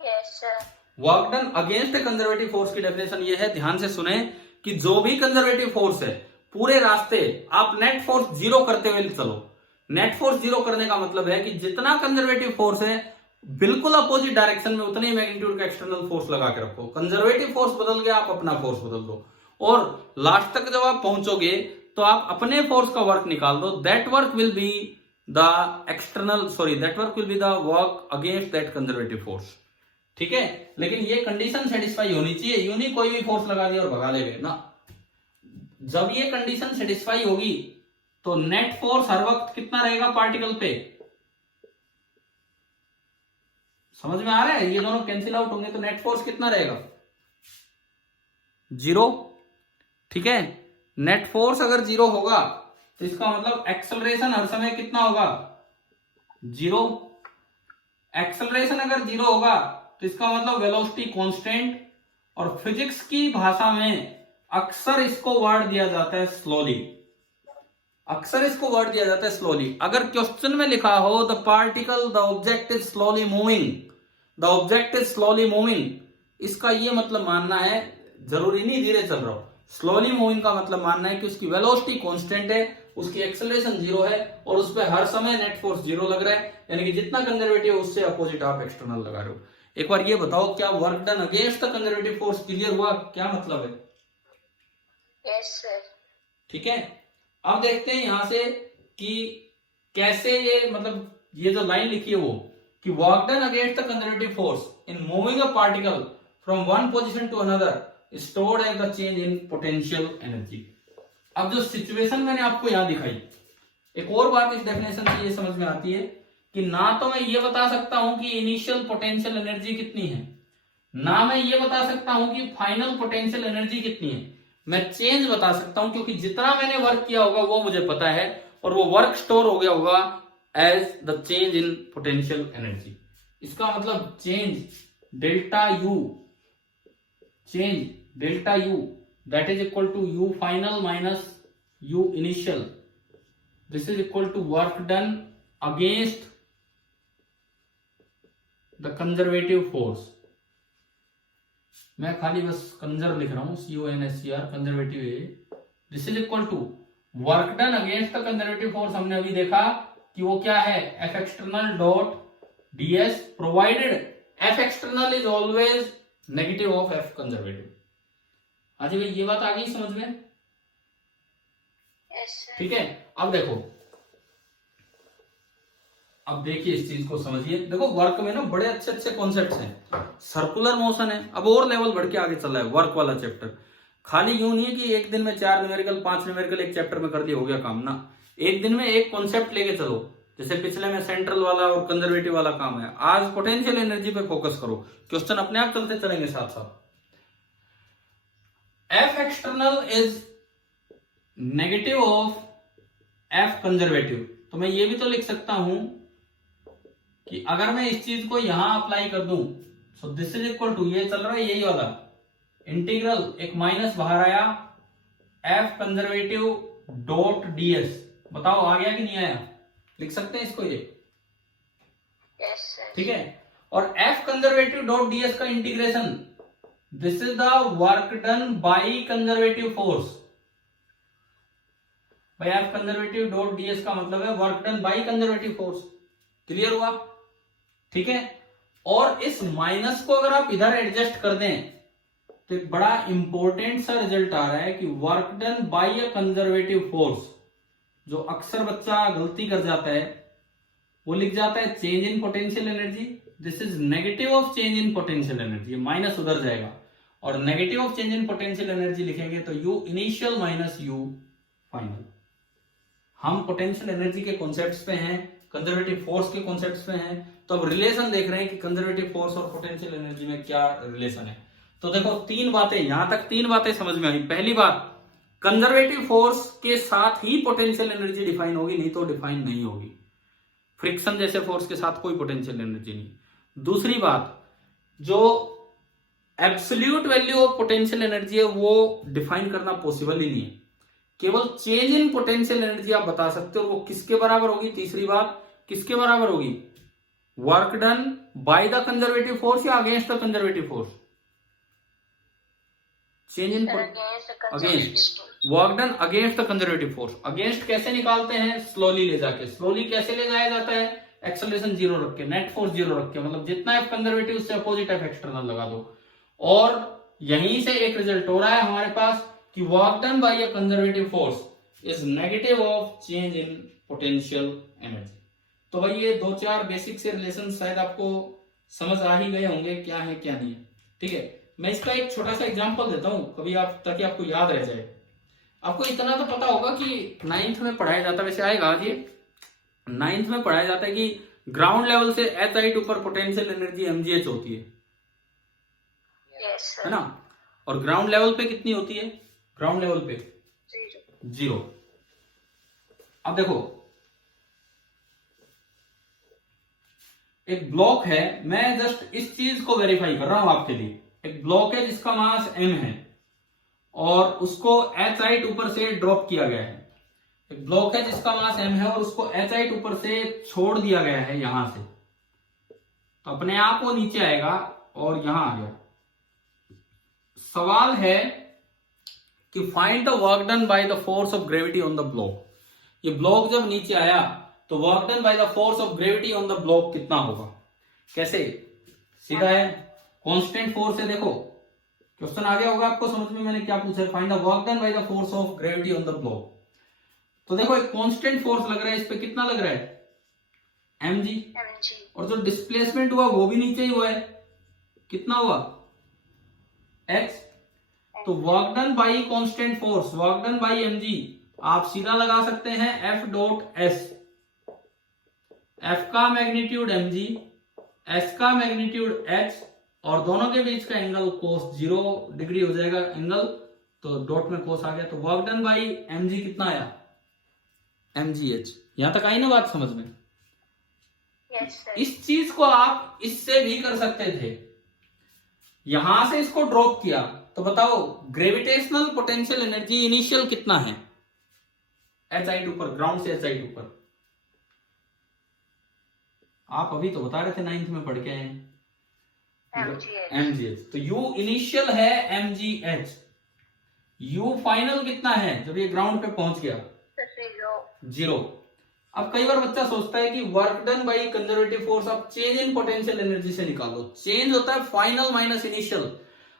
Yes sir. Work done against conservative force की डेफिनेशन ये है, ध्यान से सुने, कि जो भी कंजर्वेटिव फोर्स है पूरे रास्ते आप नेट फोर्स जीरो करते हुए चलो। नेट फोर्स जीरो करने का मतलब है कि जितना कंजर्वेटिव फोर्स है बिल्कुल अपोजिट डायरेक्शन में उतने ही मैग्नीट्यूड का एक्सटर्नल फोर्स लगा के रखो। कंजर्वेटिव फोर्स बदल गया, आप अपना फोर्स बदल दो, और लास्ट तक जब आप पहुंचोगे तो आप अपने फोर्स का वर्क निकाल दो। That work will be the that work will be the work against that conservative force. ठीक है, लेकिन ये कंडीशन सेटिस्फाई होनी चाहिए, यूं नहीं कोई भी फोर्स लगा दिया और भगा ले गए ना। जब ये कंडीशन सेटिस्फाई होगी तो नेट फोर्स हर वक्त कितना रहेगा पार्टिकल पे? समझ में आ रहा है? ये दोनों कैंसिल आउट होंगे तो नेट फोर्स कितना रहेगा? 0। ठीक है, नेट फोर्स अगर 0 होगा तो इसका मतलब एक्सेलरेशन हर समय कितना होगा? 0। एक्सेलरेशन अगर 0 होगा तो इसका मतलब वेलोसिटी कांस्टेंट, और फिजिक्स की भाषा में अक्सर इसको वर्ड दिया जाता है स्लोली। अक्सर इसको वर्ड दिया जाता है स्लोली। अगर क्वेश्चन में लिखा हो the particle the object is slowly moving, the object is slowly moving, इसका ये मतलब मानना है, जरूरी नहीं धीरे चल रहा हो, स्लोली मूविंग का मतलब मानना है कि उसकी वेलोसिटी कांस्टेंट है, उसकी एक्सेलरेशन 0 है, और उस पर हर समय नेट फोर्स 0 लग रहा है, यानी कि जितना कंजर्वेटिव है उससे अपोजिट आप एक्सटर्नल लगा रहे हो। एक बार ये बताओ, क्या work done against the conservative force clear हुआ? क्या मतलब है? Yes sir. ठीक है, अब देखते हैं यहां से कि कैसे ये, मतलब ये जो लाइन लिखी है वो, कि work done against the conservative force in moving a particle from one position to another stored as the change in potential energy. अब जो सिचुएशन मैंने आपको यहां दिखाई, एक और बात इस डेफिनेशन से ये समझ में आती है कि ना तो मैं ये बता सकता हूं कि इनिशियल पोटेंशियल एनर्जी कितनी है, ना मैं ये बता सकता हूं कि फाइनल पोटेंशियल एनर्जी कितनी है, मैं चेंज बता सकता हूं, क्योंकि जितना मैंने वर्क किया होगा वो मुझे पता है और वो वर्क स्टोर हो गया होगा as the change in potential energy. इसका मतलब change delta U, change delta U that is equal to U final minus U initial, this is equal to work done against the conservative force. मैं खाली बस conserve लिख रहा हूं, CONSER, conservative a, this is equal to work done against the conservative force. हमने अभी देखा कि वो क्या है, F external dot ds provided F external is always negative of F conservative. हाँ जी भाई, ये बात आ गई समझ में? ठीक है। अब देखो, अब देखिए इस चीज को समझिए। देखो वर्क में ना बड़े अच्छे अच्छे कॉन्सेप्ट्स हैं। सर्कुलर मोशन है, अब और लेवल बढ़ के आगे चला है वर्क वाला चैप्टर। खाली यूं नहीं है कि एक दिन में 4 न्यूमेरिकल 5 न्यूमेरिकल एक चैप्टर में कर दिया हो गया काम ना। एक दिन में एक कॉन्सेप्ट लेके चलो, जैसे पिछले में सेंट्रल वाला और कंजर्वेटिव वाला काम है, आज पोटेंशियल एनर्जी पे फोकस करो, क्वेश्चन अपने आप चलते चलेंगे साथ साथ। F external is negative of F conservative. तो मैं ये भी तो लिख सकता हूं कि अगर मैं इस चीज को यहां अप्लाई कर दूं, so this is equal to, ये चल रहा है यही वाला इंटीग्रल, एक माइनस बाहर आया, F कंजर्वेटिव डॉट ds। बताओ आ गया कि नहीं आया? लिख सकते हैं इसको ये, ठीक है। और F कंजर्वेटिव डॉट ds का integration, this is the work done by conservative force. भाई F कंजर्वेटिव डॉट ds का मतलब है work done by conservative force. Clear हुआ? ठीक है। और इस माइनस को अगर आप इधर एडजस्ट कर दें तो एक बड़ा इंपॉर्टेंट सा रिजल्ट आ रहा है कि वर्क डन बाय अ कंजर्वेटिव फोर्स। जो अक्सर बच्चा गलती कर जाता है वो लिख जाता है change in potential energy, this is negative of change in potential energy, minus उधर जाएगा और negative of change in potential energy लिखेंगे तो you initial minus U final. हम पोटेंशियल एनर्जी के कॉन्सेप्ट्स पे हैं, कंजर्वेटिव फोर्स के कॉन्सेप्ट्स पे हैं, तो अब रिलेशन देख रहे हैं कि कंजर्वेटिव फोर्स और पोटेंशियल एनर्जी में क्या रिलेशन है। तो देखो 3 बातें, यहां तक 3 बातें समझ में आई। पहली बात, कंजर्वेटिव फोर्स के साथ ही पोटेंशियल एनर्जी डिफाइन होगी, नहीं तो डिफाइन नहीं होगी। फ्रिक्शन जैसे फोर्स के साथ कोई पोटेंशियल एनर्जी नहीं। दूसरी बात, जो absolute value of potential energy है वो डिफाइन करना पॉसिबल ही नहीं है, केवल चेंज इन पोटेंशियल एनर्जी आप बता सकते हो, वो किसके बराबर होगी। तीसरी बात, किसके बराबर होगी, work done by the conservative force या against the conservative force. Change in against, work done against the conservative force. Against कैसे निकालते हैं, स्लोली ले जाके। स्लोली कैसे ले जाया जाता है, एक्सेलरेशन 0 रख के, नेट फोर्स 0 रख के, मतलब जितना एफ कंजर्वेटिव उससे अपोजिट एफ एक्सटर्नल लगा दो। और यहीं से एक रिजल्ट हो रहा है हमारे पास कि work done bye a conservative force is negative of change in potential energy. तो भाई ये 2-4 बेसिक से रिलेशन शायद आपको समझ आ ही गए होंगे क्या है क्या नहीं है। ठीक है, मैं इसका एक छोटा सा एग्जांपल देता हूं कभी आप, ताकि आपको याद रह जाए। आपको इतना तो पता होगा कि 9th में पढ़ाया जाता है, वैसे आएगा ये 9th में पढ़ाया जाता है कि ग्राउंड लेवल से एच हाइट ऊपर पोटेंशियल एनर्जी mgh होती है, है ना। और ग्राउंड लेवल पे कितनी होती है, ग्राउंड लेवल पे 0। अब देखो एक ब्लॉक है, मैं जस्ट इस चीज को वेरीफाई कर रहा हूं आपके लिए। एक ब्लॉक है जिसका मास m है और उसको h हाइट ऊपर से ड्रॉप किया गया है। एक ब्लॉक है जिसका मास m है और उसको h हाइट ऊपर से छोड़ दिया गया है यहां से, तो अपने आप वो नीचे आएगा और यहां आ गया। सवाल है कि find the work done by the force of gravity on the block. ये ब्लॉक जब नीचे आया तो work done by the force of gravity on the block कितना होगा। कैसे, सीधा है, कांस्टेंट फोर्स है। देखो क्वेश्चन आ गया होगा आपको समझ में, मैंने क्या पूछा है, find the work done by the force of gravity on the block. तो देखो एक कांस्टेंट फोर्स लग रहा है, इस पे कितना लग रहा है, mg, और जो डिस्प्लेसमेंट हुआ वो भी नीचे ही हुआ है, कितना हुआ, x। तो work done by constant force, work done by mg, आप सीधा लगा सकते हैं F डॉट s। F का मैग्नीट्यूड mg, s का मैग्नीट्यूड h और दोनों के बीच का एंगल कोस 0 डिग्री हो जाएगा एंगल, तो डॉट में कोस आ गया, तो वर्क डन बाई mg कितना आया, mgh। यहां तक आई ना बात समझ में? Yes, sir. इस चीज को आप इससे भी कर सकते थे, यहां से इसको ड्रॉप किया तो बताओ ग्रेविटेशनल पोटेंशियल एनर्जी इनिशियल कितना है, H ऊपर, ग्राउंड से H ऊपर। आप अभी तो बता रहे थे 9th में पढ़ के आए हैं mgh, तो u इनिशियल है mgh, u फाइनल कितना है जब ये ग्राउंड पे पहुंच गया, 0। अब कई बार बच्चा सोचता है कि work done by conservative force आप चेंज इन पोटेंशियल एनर्जी से निकालो, चेंज होता है फाइनल माइनस इनिशियल,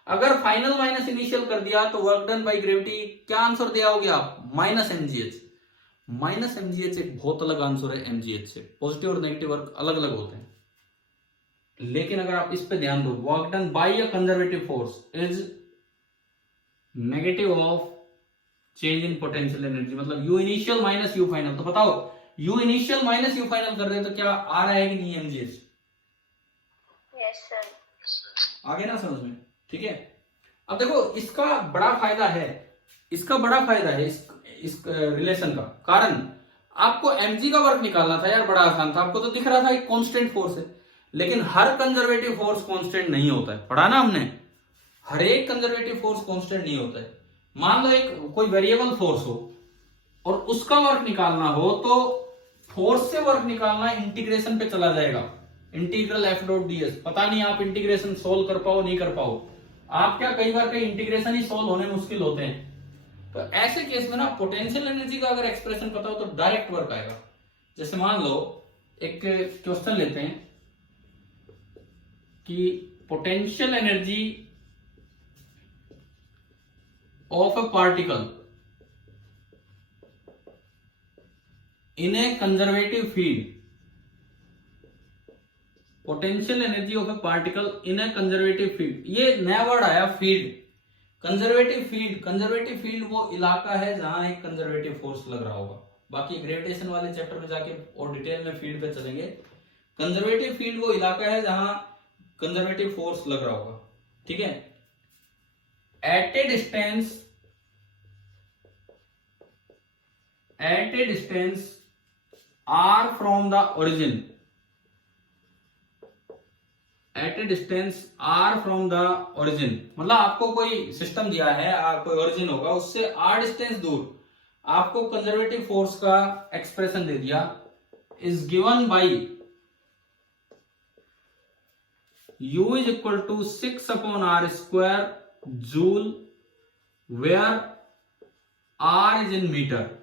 अगर फाइनल माइनस इनिशियल कर दिया तो वर्क डन बाई ग्रेविटी क्या आंसर दिया होगे आप, माइनस mgh। माइनस mgh एक बहुत अलग आंसर है mgh से, पॉजिटिव और नेगेटिव वर्क अलग अलग होते हैं। लेकिन अगर आप इस पे ध्यान दो, work done by a conservative force is negative of change in potential energy, मतलब U initial minus U final. तो बताओ U initial minus U final कर रहे हैं तो क्या आ रहा है कि नहीं mgh? Yes, sir. आ गया ना समझ में? ठीक है, अब देखो इसका बड़ा फायदा है, इसका बड़ा फायदा है इस रिलेशन का, कारण आपको mg का वर्क निकालना था यार, बड़ा आसान था, आपको तो दिख रहा था एक कांस्टेंट फोर्स है, लेकिन हर कंजर्वेटिव फोर्स कांस्टेंट नहीं होता है, पढ़ा ना हमने, हर एक कंजर्वेटिव फोर्स कांस्टेंट नहीं होता है। मान लो एक कोई वेरिएबल फोर्स हो और उसका वर्क निकालना हो, तो फोर्स से वर्क निकालना इंटीग्रेशन पे चला जाएगा, इंटीग्रल एफ डॉट ds, पता नहीं आप इंटीग्रेशन सोल्व कर पाओ नहीं कर पाओ, आप क्या कई बार इंटीग्रेशन ही सोल्व होने मुश्किल होते हैं, तो ऐसे केस में ना पोटेंशियल एनर्जी का अगर एक्सप्रेशन पता हो तो डायरेक्ट वर्क आएगा। जैसे मान लो एक क्वेश्चन लेते हैं कि potential energy of a particle in A conservative field, potential energy of A particle in A conservative field, ये नया वर्ड आया field, conservative field. Conservative field वो इलाका है जहां एक कंजर्वेटिव फोर्स लग रहा होगा, बाकी ग्रेविटेशन वाले चैप्टर में जाके और डिटेल में फील्ड पे चलेंगे। कंजर्वेटिव फील्ड वो इलाका है जहां कंजर्वेटिव फोर्स लग रहा होगा, ठीक है। At a distance r from the origin, at a distance r from the origin, मतलब आपको कोई सिस्टम दिया है, कोई ओरिजिन होगा, उससे r डिस्टेंस दूर आपको कंजर्वेटिव फोर्स का एक्सप्रेशन दे दिया, is given by u is equal to 6/r² joule, where r is in metre.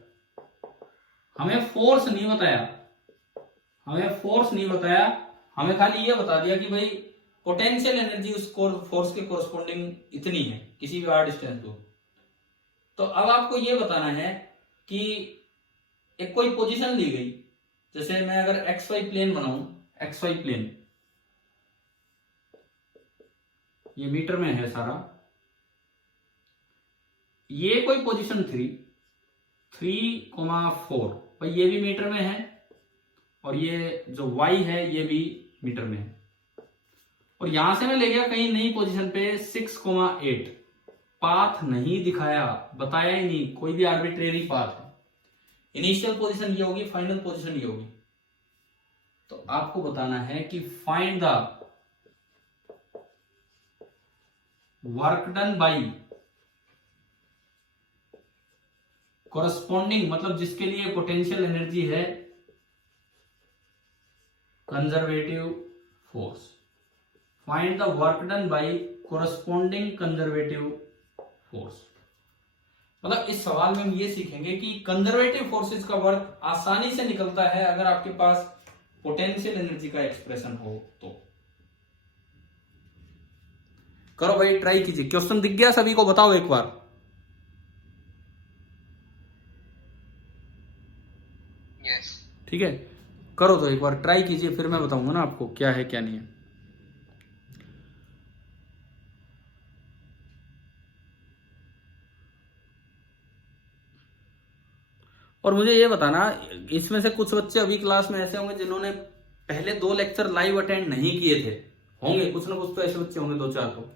हमें फोर्स नहीं बताया, हमें खाली ये बता दिया कि भाई पोटेंशियल एनर्जी उस फोर्स के कोरस्पोंडिंग इतनी है किसी भी r डिस्टेंस को। तो अब आपको ये बताना है कि एक कोई पोजीशन ली गई, जैसे मैं अगर xy प्लेन बनाऊं, xy प्लेन ये मीटर में है सारा, ये कोई पोजीशन 3,4, भाई ये भी मीटर में है, और ये जो y है ये भी मीटर में है, और यहां से मैं ले गया कहीं नई पोजीशन पे 6,8, पाथ नहीं दिखाया, बताया ही नहीं, कोई भी आर्बिट्रेरी पाथ है, इनिशियल पोजीशन ये होगी, फाइनल पोजीशन ये होगी। तो आपको बताना है कि find the work done by corresponding, मतलब जिसके लिए पोटेंशियल एनर्जी है conservative force, find the work done by corresponding conservative force. मतलब इस सवाल में हम ये सीखेंगे कि कंजर्वेटिव फोर्सेस का वर्क आसानी से निकलता है अगर आपके पास पोटेंशियल एनर्जी का एक्सप्रेशन हो तो। करो भाई, ट्राई कीजिए, क्वेश्चन दिख गया सभी को, बताओ एक बार। Yes. ठीक है, करो तो एक बार ट्राई कीजिए, फिर मैं बताऊंगा ना आपको क्या है क्या नहीं है। और मुझे ये बताना, इसमें से कुछ बच्चे अभी क्लास में ऐसे होंगे जिन्होंने पहले 2 लेक्चर लाइव अटेंड नहीं किए थे, होंगे कुछ ना कुछ तो ऐसे बच्चे होंगे, 2-4 तो।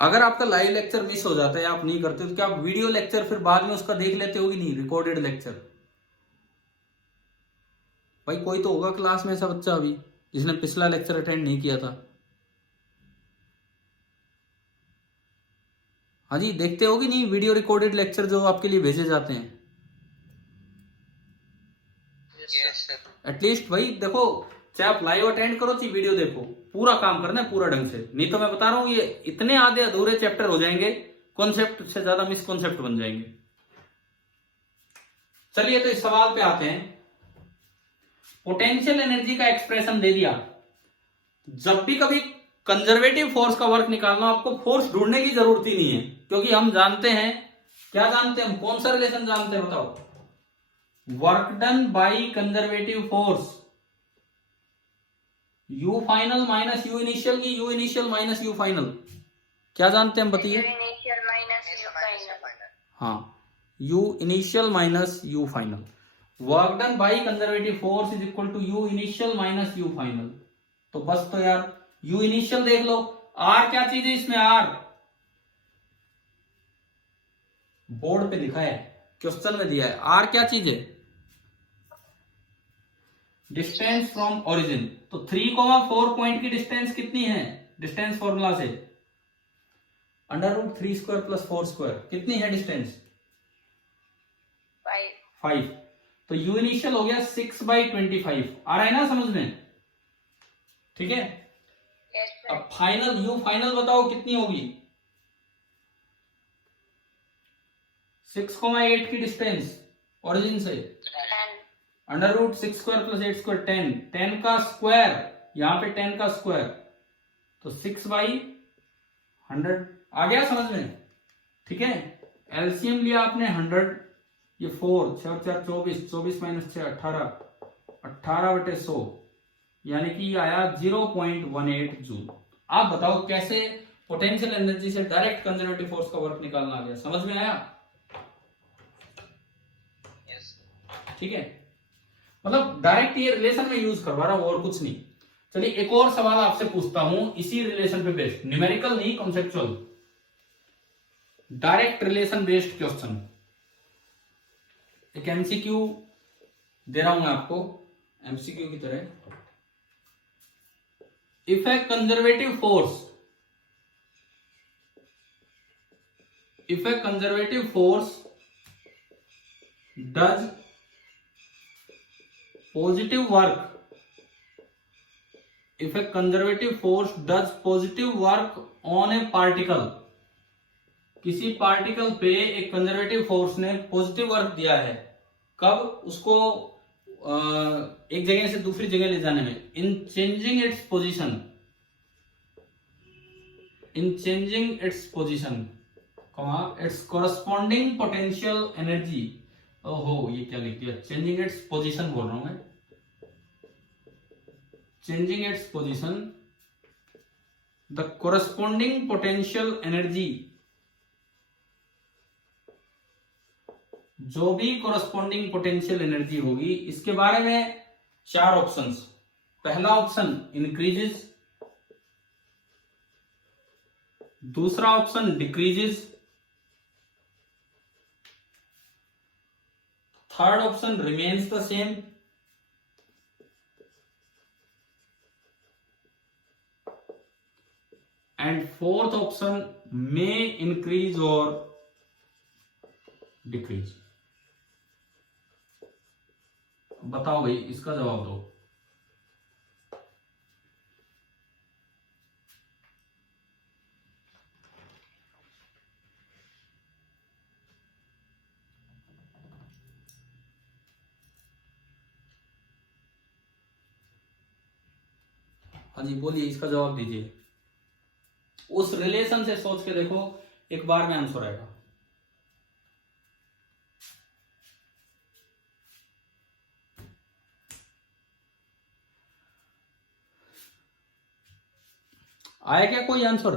अगर आपका लाइव लेक्चर मिस हो जाता है, आप नहीं करते, तो क्या आप वीडियो लेक्चर फिर बाद में उसका देख लेते हो कि नहीं, रिकॉर्डेड लेक्चर? भाई कोई तो होगा क्लास में ऐसा बच्चा अभी जिसने पिछला लेक्चर अटेंड नहीं किया था। हाँ जी, देखते हो कि नहीं वीडियो रिकॉर्डेड लेक्चर जो आपके लिए भेजे जाते हैं? Yes, sir. एटलीस्ट भाई देखो, चाहे आप लाइव अटेंड करो चाहे वीडियो देखो, पूरा काम करना है पूरा ढंग से, नहीं तो मैं बता रहा हूं ये इतने आधे अधूरे चैप्टर हो जाएंगे, कॉन्सेप्ट से ज्यादा मिस कॉन्सेप्ट बन जाएंगे। चलिए तो इस सवाल पे आते हैं। पोटेंशियल एनर्जी का एक्सप्रेशन दे दिया। जब भी कभी कंजर्वेटिव फोर्स का वर्क निकालना, आपको फोर्स ढूंढने की जरूरत ही नहीं है, क्योंकि हम जानते हैं, क्या जानते हैं हम, कौन सा रिलेशन जानते हैं बताओ? Work done by conservative force, U final minus U initial की U initial minus U final. क्या जानते हैं हम बताइए? Initial minus U final. हाँ, U initial minus U final. Work done by conservative force is equal to U initial minus U final. तो बस तो यार यू इनिशियल देख लो, आर क्या चीज है इसमें? आर बोर्ड पे लिखा है, क्वेश्चन में दिया है, आर क्या चीज है? Distance from origin. तो 3,4 पॉइंट की डिस्टेंस कितनी है डिस्टेंस फॉर्मूला से? √3² + 4² कितनी है डिस्टेंस? 5। तो यू इनिशियल हो गया 6/25। आ रहा है ना समझ में? ठीक है। अब फाइनल यू फाइनल बताओ कितनी होगी? 6,8 की डिस्टेंस ओरिजिन से, √6² + 8² 10, 10 का स्क्वायर, यहां पे 10 का स्क्वायर, तो 6/100 आ गया समझ में? ठीक है। एलसीएम लिया आपने 100, ये 4, 6 और 4 24, 24 - 6 18, 18/100, यानी कि ये आया 0.18 जूल। आप बताओ कैसे पोटेंशियल एनर्जी से डायरेक्ट कंजर्वेटिव फोर्स का वर्क निकालना आ गया, समझ में आया? Yes. ठीक है, मतलब डायरेक्ट ये रिलेशन में यूज करवा रहा हूं और कुछ नहीं। चलिए एक और सवाल आपसे पूछता हूं इसी रिलेशन पे बेस्ड, न्यूमेरिकल नहीं conceptual, direct relation based question. एक एमसीक्यू दे रहा हूं मैं आपको, एमसीक्यू की तरह। If A conservative force does positive work on a particle, किसी पार्टिकल पे एक कंजर्वेटिव फोर्स ने पॉजिटिव वर्क दिया है, कब? उसको एक जगह से दूसरी जगह ले जाने में, इन changing its position, it's corresponding potential energy. ओहो, ये क्या लिख दिया? चेंजिंग इट्स पोजीशन बोल रहा हूं मैं, changing its position, the corresponding potential energy. जो भी कोरस्पॉन्डिंग पोटेंशियल एनर्जी होगी, इसके बारे में 4 ऑप्शंस। पहला ऑप्शन इंक्रीजेस, दूसरा option decreases, third option remains the same, and fourth option may increase और डिक्रीज। बताओ भाई, इसका जवाब दो। हाँ जी बोलिए, इसका जवाब दीजिए। उस रिलेशन से सोच के देखो, एक बार में आंसर आएगा। आया क्या कोई आंसर?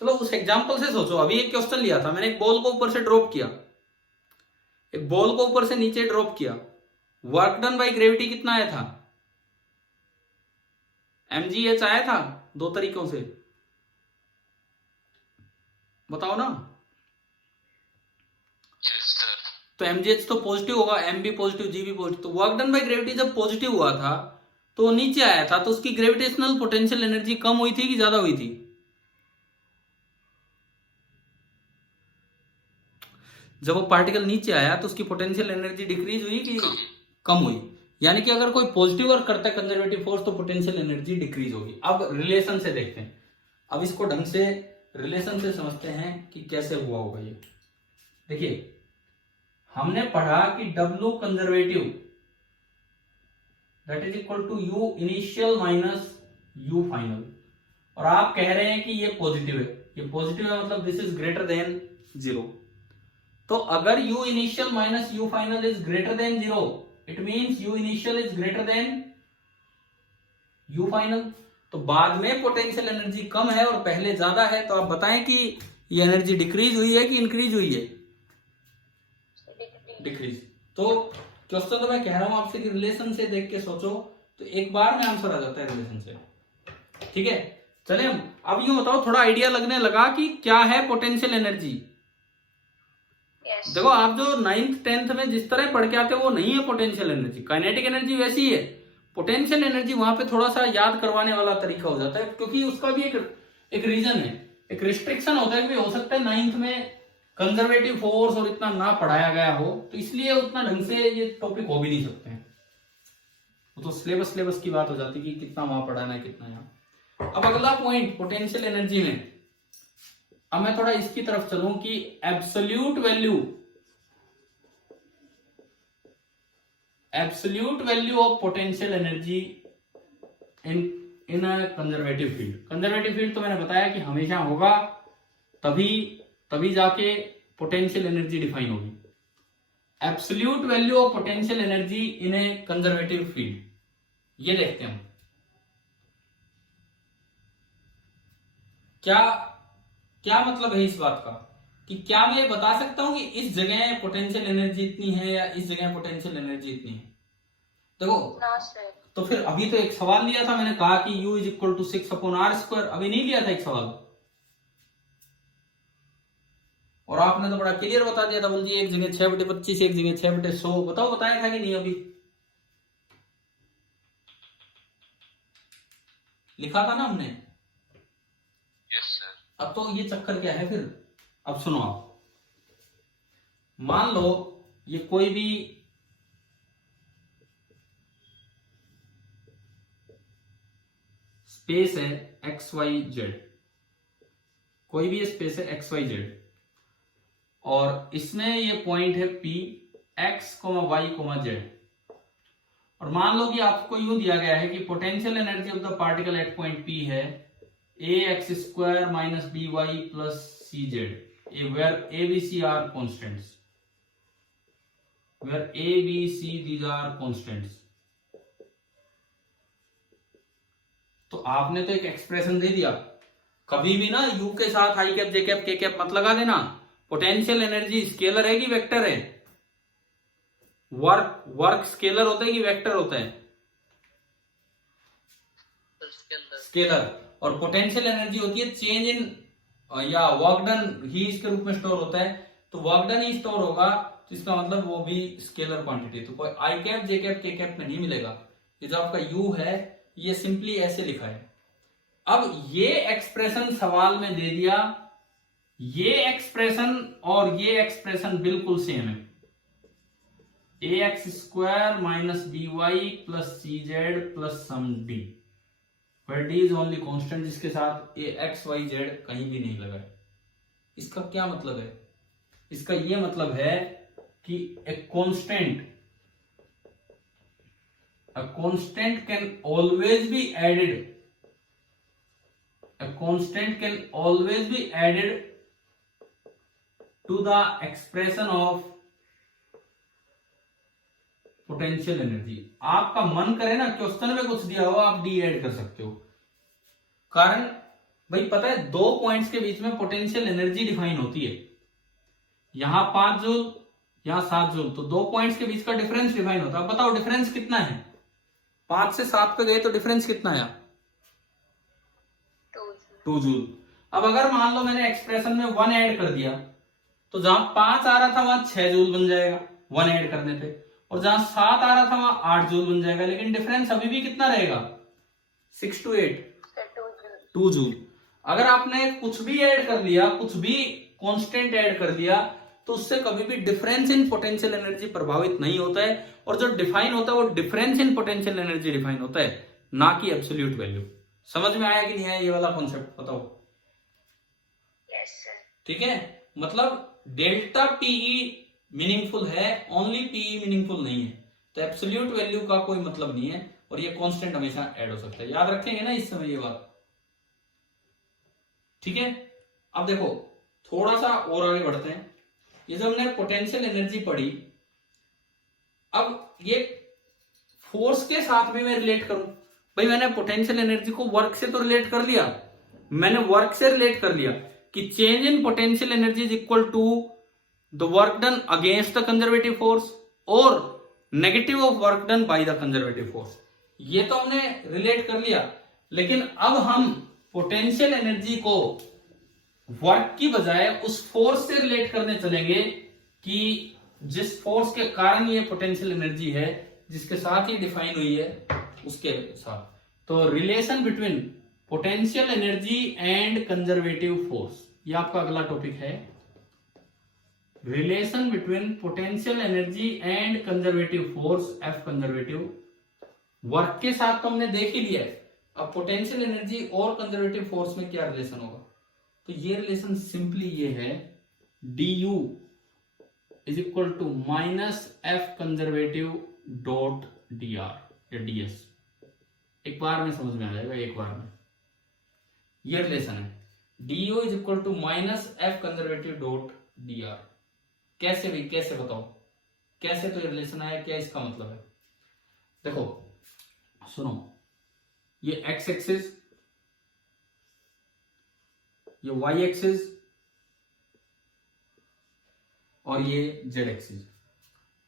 चलो उस एग्जांपल से सोचो। अभी एक क्वेश्चन लिया था मैंने, एक बॉल को ऊपर से ड्रॉप किया, एक बॉल को ऊपर से नीचे ड्रॉप किया, वर्क डन बाई ग्रेविटी कितना आया था? mgh आया था दो तरीकों से, बताओ ना। तो mgh तो पॉजिटिव होगा, m भी पॉजिटिव, g भी पॉजिटिव। तो वर्क डन बाई ग्रेविटी जब पॉजिटिव हुआ था तो नीचे आया था, तो उसकी ग्रेविटेशनल पोटेंशियल एनर्जी कम हुई थी कि ज्यादा हुई थी? जब वो पार्टिकल नीचे आया तो उसकी पोटेंशियल एनर्जी डिक्रीज हुई कि कम हुई? यानी कि अगर कोई पॉजिटिव वर्क करता है कंजर्वेटिव फोर्स तो पोटेंशियल एनर्जी डिक्रीज होगी। अब रिलेशन से देखते हैं, अब इसको ढंग से रिलेशन से समझते हैं कि कैसे हुआ होगा ये। देखिए हमने पढ़ा कि W conservative that is equal to U initial minus U final, और आप कह रहे हैं कि ये पॉजिटिव है, ये पॉजिटिव है मतलब दिस इज ग्रेटर देन 0। तो अगर U initial minus U final is greater than 0, it means U initial is greater than U final. तो बाद में पोटेंशियल एनर्जी कम है और पहले ज्यादा है, तो आप बताएं कि ये एनर्जी डिक्रीज हुई है कि इंक्रीज हुई है? डिक्रीज। तो क्वेश्चन तो मैं कह रहा हूं आपसे कि रिलेशन से देख के सोचो तो एक बार में आंसर आ जाता है रिलेशन से, ठीक है। चले हम अब यूं बताओ, थोड़ा आइडिया लगने लगा कि क्या है पोटेंशियल एनर्जी। Yes. देखो आप जो 9th 10th में जिस तरह पढ़ के आते हो वो नहीं है पोटेंशियल एनर्जी, काइनेटिक एनर्जी वैसी है। पोटेंशियल एनर्जी वहां पे थोड़ा सा याद करवाने वाला तरीका हो जाता है, क्योंकि उसका भी एक रीजन है, एक रिस्ट्रिक्शन होता है कि हो सकता है 9th में कंजर्वेटिव फोर्स और इतना ना पढ़ाया गया हो, तो इसलिए उतना ढंग से ये टॉपिक हो भी नहीं सकते हैं। वो तो सिलेबस की बात हो जाती है कि कितना वहां पढ़ाना है कितना यहाँ। अब अगला पॉइंट पोटेंशियल एनर्जी में, अब मैं थोड़ा इसकी तरफ चलूं कि absolute value of potential energy in conservative field. Conservative field तो मैंने बताया कि हमेशा होगा, तभी जाके पोटेंशियल एनर्जी डिफाइन होगी। Absolute value of potential energy in A conservative field, ये देखते हैं हम। क्या मतलब है इस बात का कि क्या मैं ये बता सकता हूं कि इस जगह पोटेंशियल एनर्जी इतनी है या इस जगह पोटेंशियल एनर्जी इतनी है? देखो No, sir. तो फिर अभी तो एक सवाल लिया था मैंने, कहा कि U is equal to 6/r²। अभी नहीं लिया था एक सवाल, और आपने तो बड़ा क्लियर बता दिया था, बोल दिए एक जगह 6/25 एक जगह 6/100। बताओ बताया था कि नहीं? अभी लिखा था ना हमने। Yes sir. अब तो ये चक्कर क्या है फिर, अब सुनो आप, मान लो ये कोई भी स्पेस है XYZ, कोई भी स्पेस है XYZ, और इसमें ये पॉइंट है P X, Y, Z, और मान लो कि आपको यूं दिया गया है कि potential energy of the particle eight point P है ax² minus by plus cz, where a b c are constants, where a b c these are constants। तो आपने तो एक एक्सप्रेशन दे दिया, कभी भी ना u के साथ i cap j cap k cap मत लगा देना। पोटेंशियल एनर्जी स्केलर है कि वेक्टर है? वर्क स्केलर होता है कि वेक्टर होता है? स्केलर। और पोटेंशियल एनर्जी होती है चेंज इन या वर्क डन ही इसके रूप में स्टोर होता है, तो वर्क डन ही स्टोर होगा, तो इसका मतलब वो भी स्केलर क्वांटिटी, तो कोई आई कैप जे कैप के कैप में नहीं मिलेगा। ये जो आपका यू है ये सिंपली ऐसे लिखा है। अब ये एक्सप्रेशन सवाल में दे दिया, ये एक्सप्रेशन और ये एक्सप्रेशन बिल्कुल सेम है, ax² minus by plus cz plus some d, where d is only constant, जिसके साथ x y z कहीं भी नहीं लगा है। इसका क्या मतलब है? इसका ये मतलब है कि a constant can always be added, a constant can always be added to the expression of potential energy. आपका मन करे ना क्वेश्चन में कुछ दिया हो आप डी ऐड कर सकते हो, कारण भाई पता है 2 पॉइंट्स के बीच में पोटेंशियल एनर्जी डिफाइन होती है। यहां 5 जूल यहाँ 7 जूल, तो 2 पॉइंट्स के बीच का डिफरेंस डिफाइन होता है। बताओ डिफरेंस कितना है? 5 से 7 पे गए तो डिफरेंस कितना है? 2 जूल। अब अगर मान लो मैंने एक्सप्रेशन में 1 ऐड कर दिया तो जहां 5 आ रहा था वहां 6 जूल बन जाएगा 1 ऐड करने पे, और जहां 7 आ रहा था वहां 8 जूल बन जाएगा, लेकिन डिफरेंस अभी भी कितना रहेगा? 6 to 8, 2 जूल। अगर आपने कुछ भी ऐड कर लिया, कुछ भी कांस्टेंट ऐड कर दिया, तो उससे कभी भी डिफरेंस इन पोटेंशियल एनर्जी प्रभावित नहीं होता है, और जो डिफाइन होता है वो difference in potential energy define होता है, ना कि एब्सोल्यूट वैल्यू। समझ में आया कि नहीं आया ये वाला कॉन्सेप्ट? बताओ। Yes, sir. ठीक है, मतलब डेल्टा टीई मीनिंगफुल है, ओनली पीई मीनिंगफुल नहीं है, तो एब्सोल्यूट वैल्यू का कोई मतलब नहीं है, और ये कांस्टेंट हमेशा ऐड हो सकता है। याद रखेंगे ना इस समय ये बात? ठीक है, अब देखो थोड़ा सा और आगे बढ़ते हैं। ये जो हमने पोटेंशियल एनर्जी पढ़ी, अब ये फोर्स के साथ भी मैं रिलेट करूं। भाई मैंने पोटेंशियल एनर्जी को वर्क से तो रिलेट कर लिया, मैंने वर्क से रिलेट कर लिया कि change in potential energy is equal to the work done against the conservative force और negative of work done by the conservative force. ये तो हमने रिलेट कर लिया, लेकिन अब हम पोटेंशियल एनर्जी को वर्क की बजाय उस फोर्स से रिलेट करने चलेंगे कि जिस फोर्स के कारण ये पोटेंशियल एनर्जी है, जिसके साथ ही डिफाइन हुई है, उसके साथ। तो relation between potential energy and conservative force, ये आपका अगला टॉपिक है। Relation between potential energy and conservative force, F conservative. Work के साथ तो हमने देख ही लिया है, अब पोटेंशियल एनर्जी और कंजर्वेटिव फोर्स में क्या रिलेशन होगा? तो ये रिलेशन सिंपली ये है, du is equal to minus F conservative dot D R या ds। एक बार में समझ में आ जाएगा, एक बार में। ये रिलेशन है, du is equal to minus F conservative dot D R. कैसे भी, कैसे बताओ कैसे तो रिलेशन आया, क्या इसका मतलब है? देखो सुनो, ये x एक्सिस, ये y एक्सिस और ये z axis.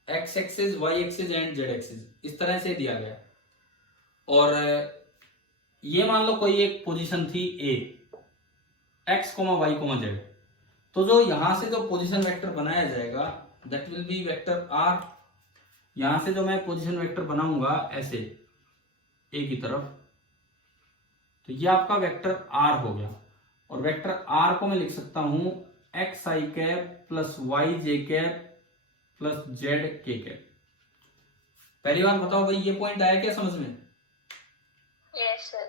x axis, y axis and z axis इस तरह से दिया गया, और ये मान लो कोई एक पोजीशन थी a, x, y, z। तो जो यहां से जो पोजीशन वेक्टर बनाया जाएगा that will B vector r। यहां से जो मैं पोजीशन वेक्टर बनाऊंगा ऐसे a की तरफ, तो ये आपका वेक्टर r हो गया, और वेक्टर r को मैं लिख सकता हूं एक्स आई कैप प्लस वाई जे कैप प्लस जेड के कैप। पहली बार बताओ भाई, ये पॉइंट आया क्या समझ में? Yes, sir.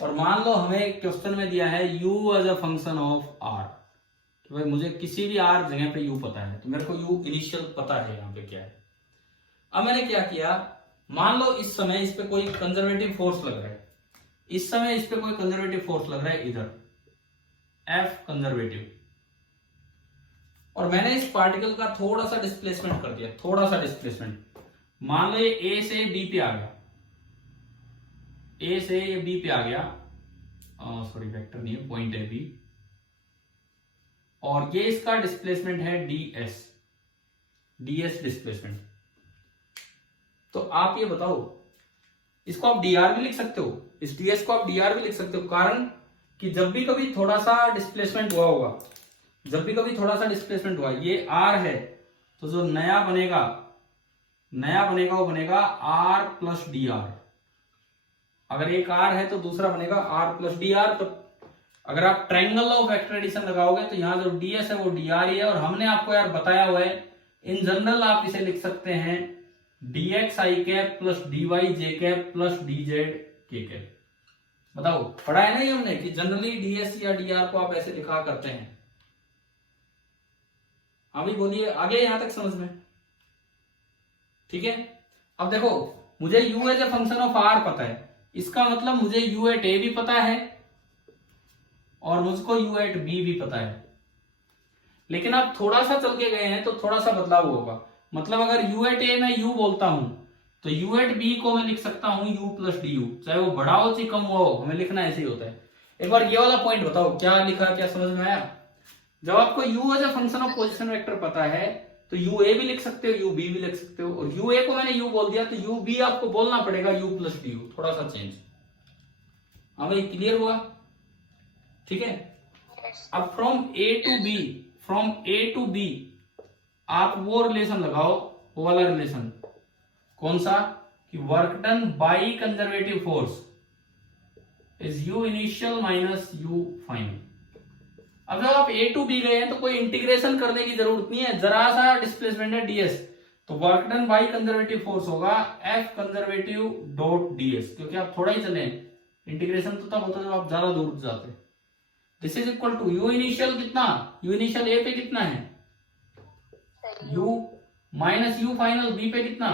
और मान लो हमें क्वेश्चन में दिया है u as a function of r, कि भाई मुझे किसी भी r जगह पे u पता है, तो मेरे को u इनिशियल पता है यहाँ पे क्या है। अब मैंने क्या किया, मान लो इस समय इस पे कोई कंजर्वेटिव फोर्स लग रहा है, इस समय इस पे कोई कंजर्वेटिव फोर्स लग रहा है इधर, F कंजर्वेटिव, और मैंने इस पार्टिकल का थोड़ा सा डिस्प्लेसमेंट कर दिया, थोड़ा सा डिस्प्लेसमेंट। मान लो ये A से B पे आ गया, A से ये B पे आ गया, सॉरी वेक्टर नहीं है, पॉइंट है B, और ये इसका डिस्प्लेसमेंट है ds डिस्प्लेसमेंट। तो आप ये बताओ, इसको आप dr भी लिख सकते हो, इस ds को आप dr भी लिख सकते हो, कारण कि जब भी कभी थोड़ा सा डिस्प्लेसमेंट हुआ होगा, जब भी कभी थोड़ा सा डिस्प्लेसमेंट हुआ, ये r है, तो जो नया बनेगा वो बनेगा r प्लस डी आर। अगर एक r है तो दूसरा बनेगा r प्लस डी आर। तो अगर आप ट्रायंगल ऑफ वेक्टर एडिशन लगाओगे तो यहाँ जो ds है वो dr ही है, और हमने आपको यार बताया हुआ है, इन जनरल आप इसे लिख सकते हैं dx i cap plus dy j cap plus dz k cap. बताओ पढ़ा है ना ये हमने कि जनरली ds या dr को आप ऐसे लिखा करते हैं। अभी बोलिए आगे यहां तक समझ में? ठीक है, अब देखो मुझे u as a function of r पता है, इसका मतलब मुझे u एट a भी पता है और मुझको u एट b भी पता है। लेकिन आप थोड़ा सा चल के गए हैं तो थोड़ा सा बदलाव होगा, मतलब अगर u एट a मैं u बोलता हूं तो u एट b को मैं लिख सकता हूं u प्लस du, चाहे वो बड़ा हो चाहे कम हो, हमें लिखना ऐसे ही होता है। एक बार ये वाला पॉइंट बताओ क्या लिखा, क्या समझ में आया? जब आपको u as a function of position vector पता है तो यू ए भी लिख सकते हो, यू बी भी लिख सकते हो, और यू ए को मैंने यू बोल दिया तो यू बी आपको बोलना पड़ेगा यू प्लस डी यू, थोड़ा सा चेंज। हाँ भाई, क्लियर हुआ? ठीक है। Yes. अब फ्रॉम ए टू बी आप वो रिलेशन लगाओ, वो वाला रिलेशन। कौन सा? कि work done by conservative force is you initial minus U final. अब जब आप ए टू बी गए हैं तो कोई इंटीग्रेशन करने की जरूरत नहीं है, जरा सा डिस्प्लेसमेंट है डीएस, तो work done by conservative force होगा एफ कंजर्वेटिव डॉट डीएस, क्योंकि आप थोड़ा ही चले, इंटीग्रेशन तो तब होता है जब आप ज्यादा दूर जाते। This is equal to U initial कितना, यू इनिशियल ए पे कितना है U, minus U final B पे कितना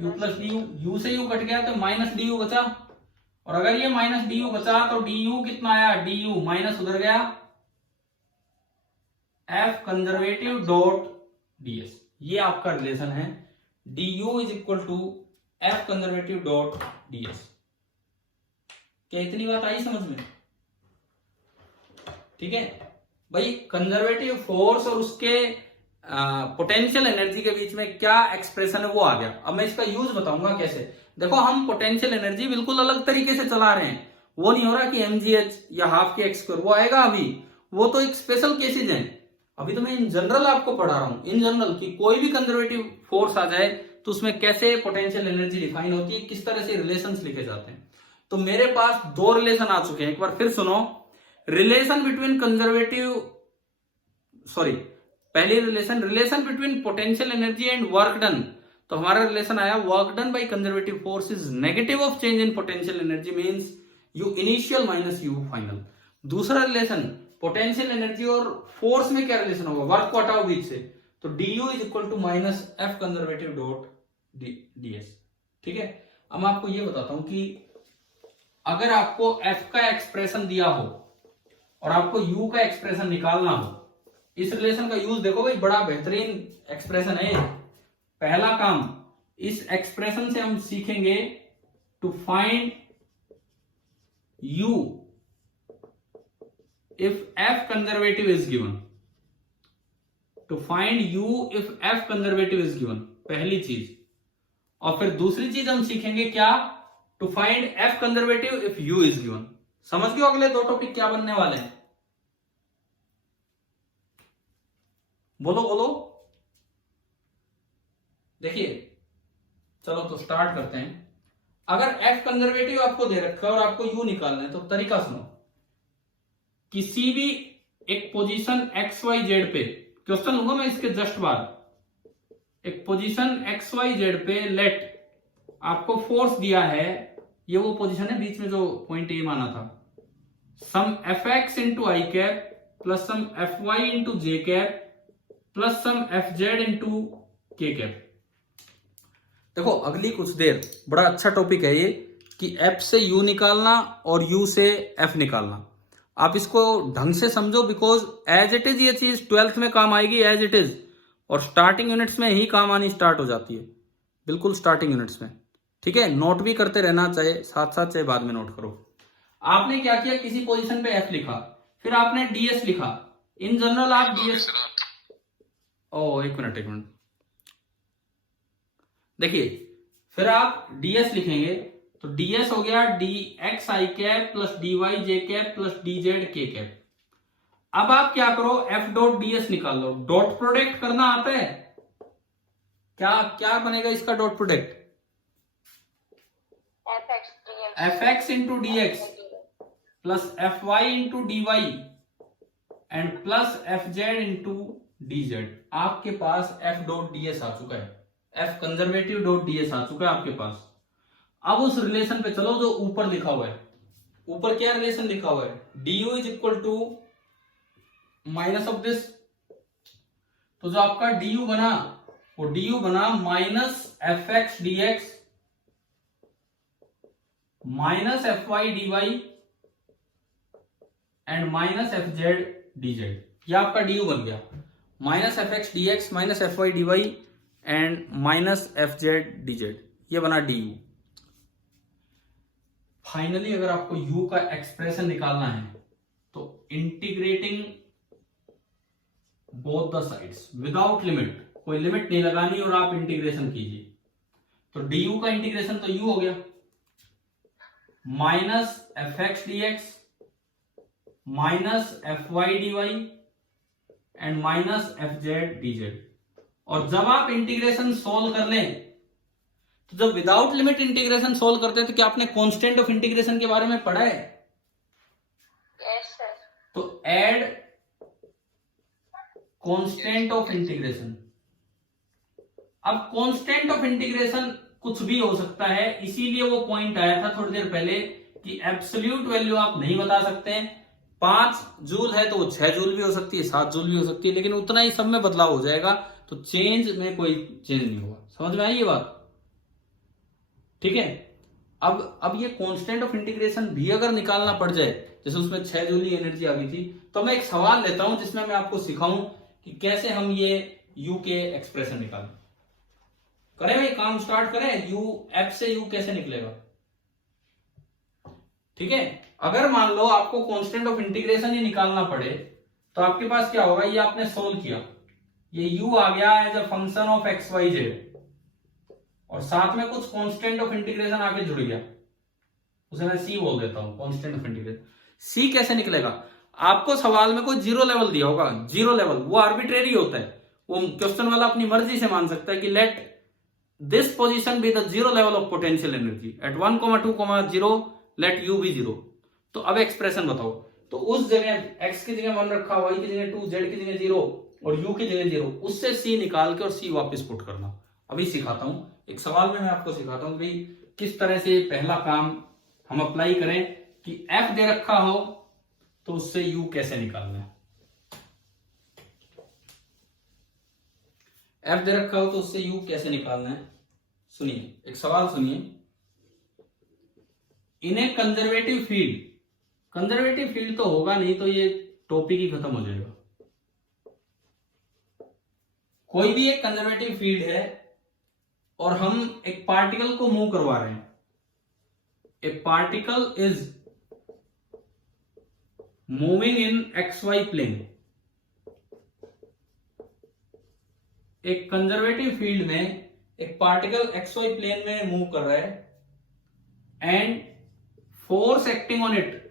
U plus D U, U से यू कट गया तो माइनस डी यू बचा, और अगर ये माइनस डी यू बचा तो डी यू कितना आया, डी यू माइनस उधर गया एफ कंजर्वेटिव डॉट डीएस। ये आपका रिलेशन है, D U is equal to F conservative dot D S. क्या इतनी बात आई समझ में? ठीक है भाई, कंजर्वेटिव फोर्स और उसके पोटेंशियल एनर्जी के बीच में क्या एक्सप्रेशन है वो आ गया। अब मैं इसका यूज बताऊंगा कैसे। देखो, हम पोटेंशियल एनर्जी बिल्कुल अलग तरीके से चला रहे हैं, वो नहीं हो रहा कि mgh या हाफ के एक्स स्क्वायर, वो आएगा अभी, वो तो एक स्पेशल केसेज है। अभी तो मैं इन जनरल आपको पढ़ा रहा हूं, इन जनरल कि कोई भी कंजर्वेटिव फोर्स आ जाए तो उसमें कैसे पोटेंशियल एनर्जी डिफाइन होती है, किस तरह से रिलेशंस लिखे जाते हैं। तो मेरे पास दो रिलेशन आ चुके हैं, एक बार फिर सुनो। रिलेशन बिटवीन पहली relation between potential energy and work done. तो हमारा रिलेशन आया work done by conservative force is negative of change in potential energy means you initial minus U final. दूसरा रिलेशन पोटेंशियल एनर्जी और force में क्या relation होगा, work को हटाओ बीच से, तो D U is equal to minus F conservative dot D S. ठीक है। अब मैं आपको ये बताता हूं कि अगर आपको एफ का एक्सप्रेशन दिया हो और आपको यू का एक्सप्रेशन निकालना हो, इस रिलेशन का यूज देखो भाई, बड़ा बेहतरीन एक्सप्रेशन है। पहला काम, इस एक्सप्रेशन से हम सीखेंगे to find U if F conservative is given. To find U if F conservative is given, पहली चीज। और फिर दूसरी चीज हम सीखेंगे क्या, to find F conservative if U is given. समझ गए अगले दो टॉपिक क्या बनने वाले हैं? बोलो बोलो। देखिए, चलो तो स्टार्ट करते हैं। अगर एफ कंजर्वेटिव आपको दे रखा है और आपको यू निकालना है तो तरीका सुनो। किसी भी एक पोजीशन एक्स वाई जेड पे, क्वेश्चन लूंगा मैं इसके जस्ट बाद, एक पोजीशन एक्स वाई जेड पे लेट आपको फोर्स दिया है, ये वो पोजीशन है बीच में जो पॉइंट ए माना था, सम एफ एक्स इंटू आई कैप प्लस सम एफ वाई इंटू जे कैप प्लस सम एफ जेड इंटू के कैप। देखो, अगली कुछ देर बड़ा अच्छा टॉपिक है ये कि एफ से यू निकालना और यू से एफ निकालना। आप इसको ढंग से समझो, बिकॉज एज इट इज ये चीज 12th में काम आएगी एज इट इज, और स्टार्टिंग यूनिट्स में ही काम आनी स्टार्ट हो जाती है, बिल्कुल स्टार्टिंग यूनिट्स में। ठीक है, नोट भी करते रहना, चाहे साथ साथ चाहे बाद में नोट करो। आपने क्या किया, किसी पोजीशन पे एफ लिखा, फिर आपने डीएस लिखा। इन जनरल आप डीएस, एक मिनट देखिए, फिर आप डीएस लिखेंगे तो डीएस हो गया डी एक्स आई कैप प्लस डी वाई जे कैप प्लस डी जेड के कैप। अब आप क्या करो, एफ डॉट डीएस निकाल लो। डॉट प्रोडक्ट करना आता है क्या? क्या बनेगा इसका dot product? F X into D X plus F Y into D Y and plus F Z into D Z. आपके पास एफ डॉट डीएस आ चुका है, एफ कंजर्वेटिव डॉट डीएस आ चुका है आपके पास। अब उस रिलेशन पे चलो जो ऊपर लिखा हुआ है। ऊपर क्या रिलेशन लिखा हुआ है, D U is equal to minus of this, तो जो आपका डी यू बना वो डी यू बना minus F X D X minus F Y D Y and minus F Z D Z. यह आपका डी यू बन गया, minus F X D X minus F Y D Y and minus F Z D Z, ये बना D you. Finally अगर आपको u का expression निकालना है तो integrating both the sides without limit, कोई लिमिट नहीं लगानी और आप इंटीग्रेशन कीजिए। तो du का इंटीग्रेशन तो u हो गया minus F X D X minus F Y D Y and minus F Z D Z. और जब आप इंटीग्रेशन सोल्व कर लें, तो जब विदाउट लिमिट इंटीग्रेशन सोल्व करते हैं तो क्या आपने कांस्टेंट ऑफ इंटीग्रेशन के बारे में पढ़ा है? Yes sir. तो ऐड कांस्टेंट ऑफ इंटीग्रेशन। अब कांस्टेंट ऑफ इंटीग्रेशन कुछ भी हो सकता है, इसीलिए वो पॉइंट आया था थोड़ी देर पहले कि एब्सोल्यूट वैल्यू आप नहीं बता सकते हैं। 5 जूल है तो वो 6 जूल भी हो सकती है, 7 जूल भी हो सकती है, लेकिन उतना ही सब में बदलाव हो जाएगा, तो चेंज में कोई चेंज नहीं होगा। समझ में आई ये बात? ठीक है। अब ये कांस्टेंट ऑफ इंटीग्रेशन भी अगर निकालना पड़ जाए, जैसे उसमें 6 जूल की एनर्जी आ गई थी, तो मैं एक सवाल लेता हूं जिसमें मैं आपको सिखाऊं कि कैसे हम ये यू के एक्सप्रेशन निकालें। करें भाई, काम स्टार्ट करें। यू एफ से यू कैसे निकलेगा? ठीक है। अगर मान लो आपको कांस्टेंट ऑफ इंटीग्रेशन ही निकालना पड़े, तो आपके पास क्या होगा, ये आपने सोल्व किया, ये u आ गया as a function of X Y Z, और साथ में कुछ कांस्टेंट ऑफ इंटीग्रेशन आके जुड़ गया, उसे मैं c बोल देता हूं, कांस्टेंट ऑफ इंटीग्रेशन। c कैसे निकलेगा? आपको सवाल में कोई जीरो लेवल दिया होगा, जीरो लेवल वो आर्बिट्रेरी होता है, वो क्वेश्चन वाला अपनी मर्जी से मान सकता है कि let this position be the zero level of potential energy at 1, 2, 0 let u be zero. तो अब एक्सप्रेशन बताओ। तो उस जगह x की जगह 1 रखा, y की जगह 2, z की जगह 0 और u की जगह 0, उससे c निकाल के और c वापस पुट करना। अभी सिखाता हूं, एक सवाल में मैं आपको सिखाता हूं भाई किस तरह से पहला काम हम अप्लाई करें कि f दे रखा हो तो उससे u कैसे निकालना है। f दे रखा हो तो उससे u कैसे निकालना है। सुनिए, एक सवाल सुनिए। इन ए कंजर्वेटिव फील्ड, कंजर्वेटिव फील्ड तो होगा नहीं तो ये टॉपिक ही खत्म हो जाएगा। कोई भी एक कंजर्वेटिव फील्ड है और हम एक पार्टिकल को मूव करवा रहे हैं। A particle is moving in XY plane. एक कंजर्वेटिव फील्ड में एक पार्टिकल XY प्लेन में मूव कर रहा है and force acting on it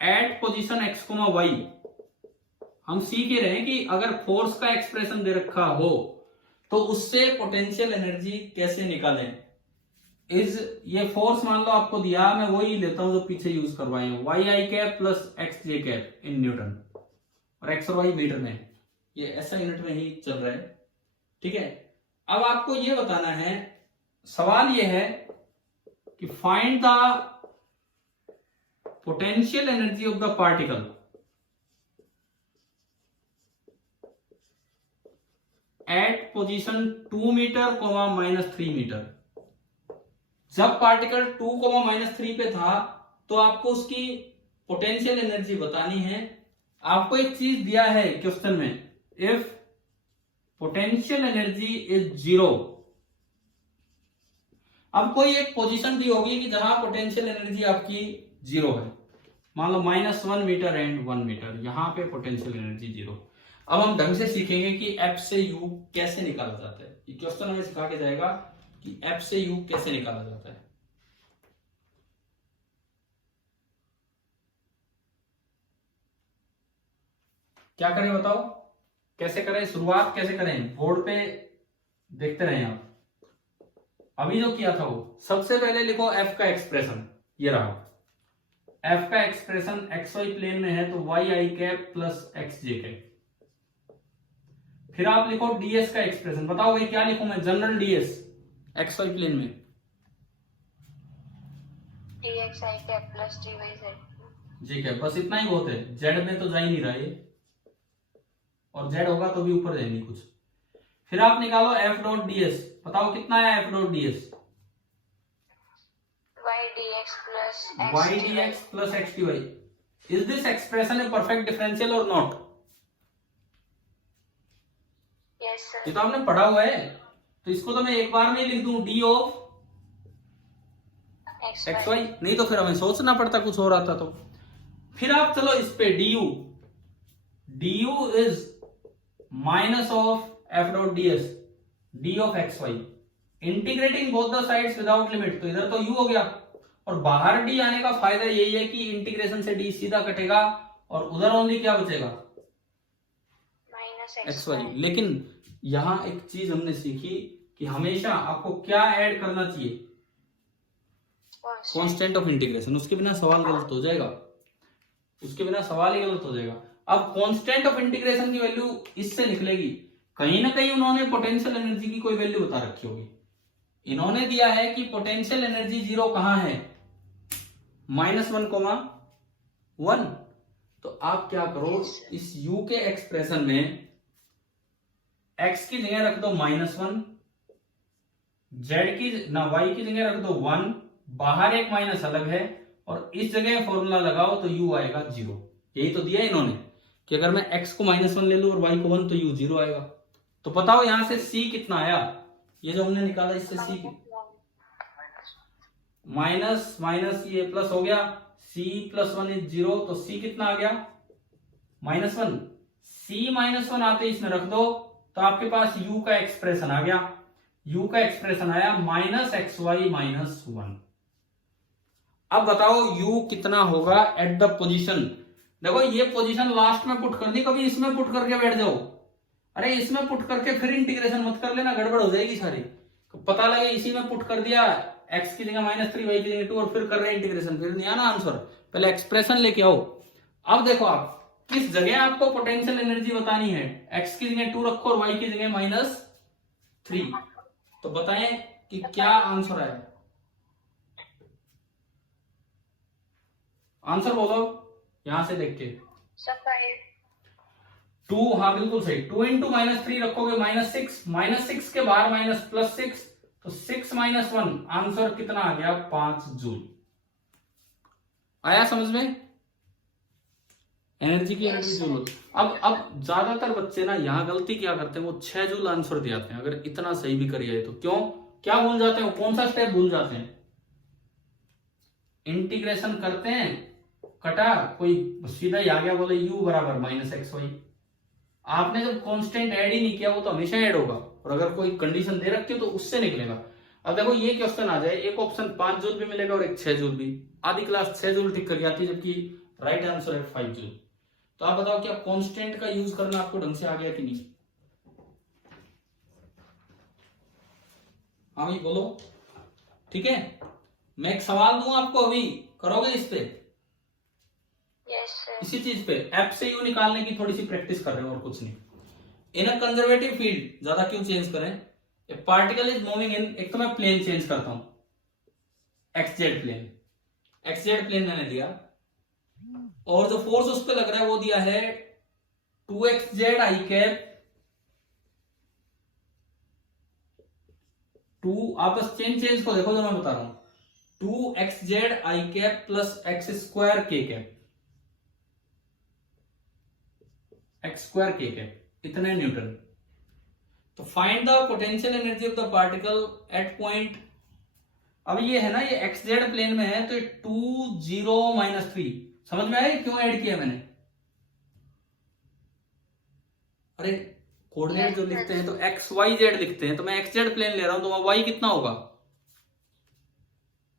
at position x, y। हम सीख ही रहे हैं कि अगर फोर्स का एक्सप्रेशन दे रखा हो तो उससे पोटेंशियल एनर्जी कैसे निकालें। ये फोर्स मान लो आपको दिया, मैं वही लेता हूं जो पीछे यूज करवाए हैं, Y I cap plus x J cap in newton, और एक्स और वाई मीटर में, ये ऐसा यूनिट में ही चल रहा है। ठीक है। अब आपको ये बताना है, सवाल ये है कि find the potential energy of the particle at position 2 metre, -3 metre. जब पार्टिकल 2, -3 पे था तो आपको उसकी पोटेंशियल एनर्जी बतानी है। आपको एक चीज दिया है क्वेश्चन में, इफ पोटेंशियल एनर्जी इज 0। अब कोई एक पोजीशन दी होगी कि जहां पोटेंशियल एनर्जी आपकी 0 है, मान लो -1 मीटर एंड 1 मीटर, यहां पे पोटेंशियल एनर्जी 0। अब हम ढंग से सीखेंगे कि F से U कैसे निकाला जाता है। ये क्वेश्चन हमें सिखा के जाएगा कि F से U कैसे निकाला जाता है। क्या करें बताओ, कैसे करें, शुरुआत कैसे करें, बोर्ड पे देखते रहे आप। अभी जो किया था वो, सबसे पहले लिखो F का एक्सप्रेशन, ये रहा F का एक्सप्रेशन XY प्लेन में है तो वाई आई कैप प्लस एक्स जे कैप। फिर आप लिखो ds का एक्सप्रेशन, बताओ भाई क्या लिखूं मैं, जनरल ds XY प्लेन में dx i cap plus dy z। G cap, बस इतना ही बहुत है, z में तो जा ही नहीं रहा ये, और z होगा तो भी ऊपर जाएंगे कुछ। फिर आप निकालो f डॉट ds, बताओ कितना है f dot ds, y dx plus x dy। Is this expression a perfect differential or not? Yes sir। ये तो आपने पढ़ा हुआ है, तो इसको तो मैं एक बार में लिख दूं, d of एक्स वाई, नहीं तो फिर हमें सोचना पड़ता कुछ हो रहा था तो। फिर आप चलो इस पे D U is minus of F dot D S D of X Y, integrating both the sides without limit, तो इधर तो u हो गया, और बाहर d आने का फायदा यही है कि इंटीग्रेशन से d सीधा कटेगा और उधर ओनली क्या बचेगा, एक्स वाई। लेकिन यहां एक चीज हमने सीखी कि हमेशा आपको क्या ऐड करना चाहिए, कांस्टेंट ऑफ इंटीग्रेशन, उसके बिना सवाल गलत हो जाएगा, उसके बिना सवाल ही गलत हो जाएगा। अब कांस्टेंट ऑफ इंटीग्रेशन की वैल्यू इससे निकलेगी, कहीं ना कहीं उन्होंने पोटेंशियल एनर्जी की कोई वैल्यू बता रखी होगी, इन्होंने दिया है कि पोटेंशियल एनर्जी जीरो कहां है, -1,1, तो आप क्या करो, इस u के एक्सप्रेशन में x की जगह रख दो -1, z की ना y की जगह रख दो 1, बाहर एक माइनस अलग है, और इस जगह फॉर्मूला लगाओ तो u आएगा 0। यही तो दिया इन्होंने कि अगर मैं x को -1 ले लूं और y को 1 तो u 0 आएगा। तो बताओ यहां से c कितना आया, ये जो हमने निकाला इससे c माइनस माइनस ये प्लस हो गया, c + 1 = 0, तो c कितना आ गया -1, c -1 आते इसमें रख दो तो आपके पास u का एक्सप्रेशन आ गया, u का एक्सप्रेशन आया -xy - 1। अब बताओ u कितना होगा एट द पोजीशन, देखो ये पोजीशन लास्ट में पुट कर दी, कभी इसमें पुट करके बैठ जाओ, अरे इसमें पुट करके फिर इंटीग्रेशन मत कर लेना, गड़बड़ हो जाएगी सारी, पता लगे इसी में पुट कर दिया, x की जगह -3 y की जगह 2 और फिर कर रहे हैं इंटीग्रेशन, फिर नहीं आना आंसर, पहले एक्सप्रेशन लेके आओ। अब देखो आप किस जगह आपको पोटेंशियल एनर्जी बतानी है, x की जगह 2 रखो और y की जगह -3, तो बताएं कि क्या आंसर है, आंसर बोलो यहां से देख के। 2, हाँ बिल्कुल सही, 2 × -3 रखोगे -6 के बाहर +6, तो 6 - 1, आंसर कितना आ गया 5 जूल। आया समझ में, एनर्जी की एनर्जी जूल। अब ज्यादातर बच्चे ना यहाँ गलती क्या करते हैं, वो 6 जूल आंसर दे आते हैं, अगर इतना सही भी करिए तो क्यों, क्या भूल जाते हैं, कौन सा स्टेप भूल जाते हैं, इंटीग्रेशन करते हैं, कटा, कोई सीधा ही आ गया, बोले u = -xy, आपने जब कांस्टेंट ऐड ही नहीं किया, वो तो हमेशा ऐड होगा, और अगर कोई कंडीशन दे रखी हो तो उससे निकलेगा। अब देखो ये क्वेश्चन आ जाए, एक ऑप्शन 5 जूल भी मिलेगा और एक 6 जूल भी, आधी क्लास 6 जूल ठीक करके आती है, जबकि राइट आंसर है 5 जूल। तो आप बताओ क्या कांस्टेंट का यूज करना आपको ढंग से आ गया कि नहीं, हाँ भाई बोलो, ठीक है। मैं एक सवाल दूं आपको, अभी करोगे इस पे, इसी चीज पे, एफ से यू निकालने की थोड़ी सी प्रैक्टिस कर रहे हो और कुछ नहीं। इन अ कंजर्वेटिव फील्ड, ज्यादा क्यों चेंज करें, ए पार्टिकल इज मूविंग इन, एक तो मैं प्लेन चेंज करता हूं, एक्सजेड प्लेन मैंने दिया, और जो फोर्स उस पर लग रहा है वो दिया है 2xz i कैप, 2, आपस चेंज को देखो जो मैं बता रहा हूं, 2xz i cap + x² k cap, x² k cap, इतने न्यूटन। तो find the potential energy of the particle eight point, अब ये है ना, ये xz प्लेन में है, तो 2 0 -3, समझ में आया क्यों ऐड किया मैंने, अरे कोऑर्डिनेट जो लिखते हैं तो x y z लिखते हैं, तो मैं xz प्लेन ले रहा हूं, तो y कितना होगा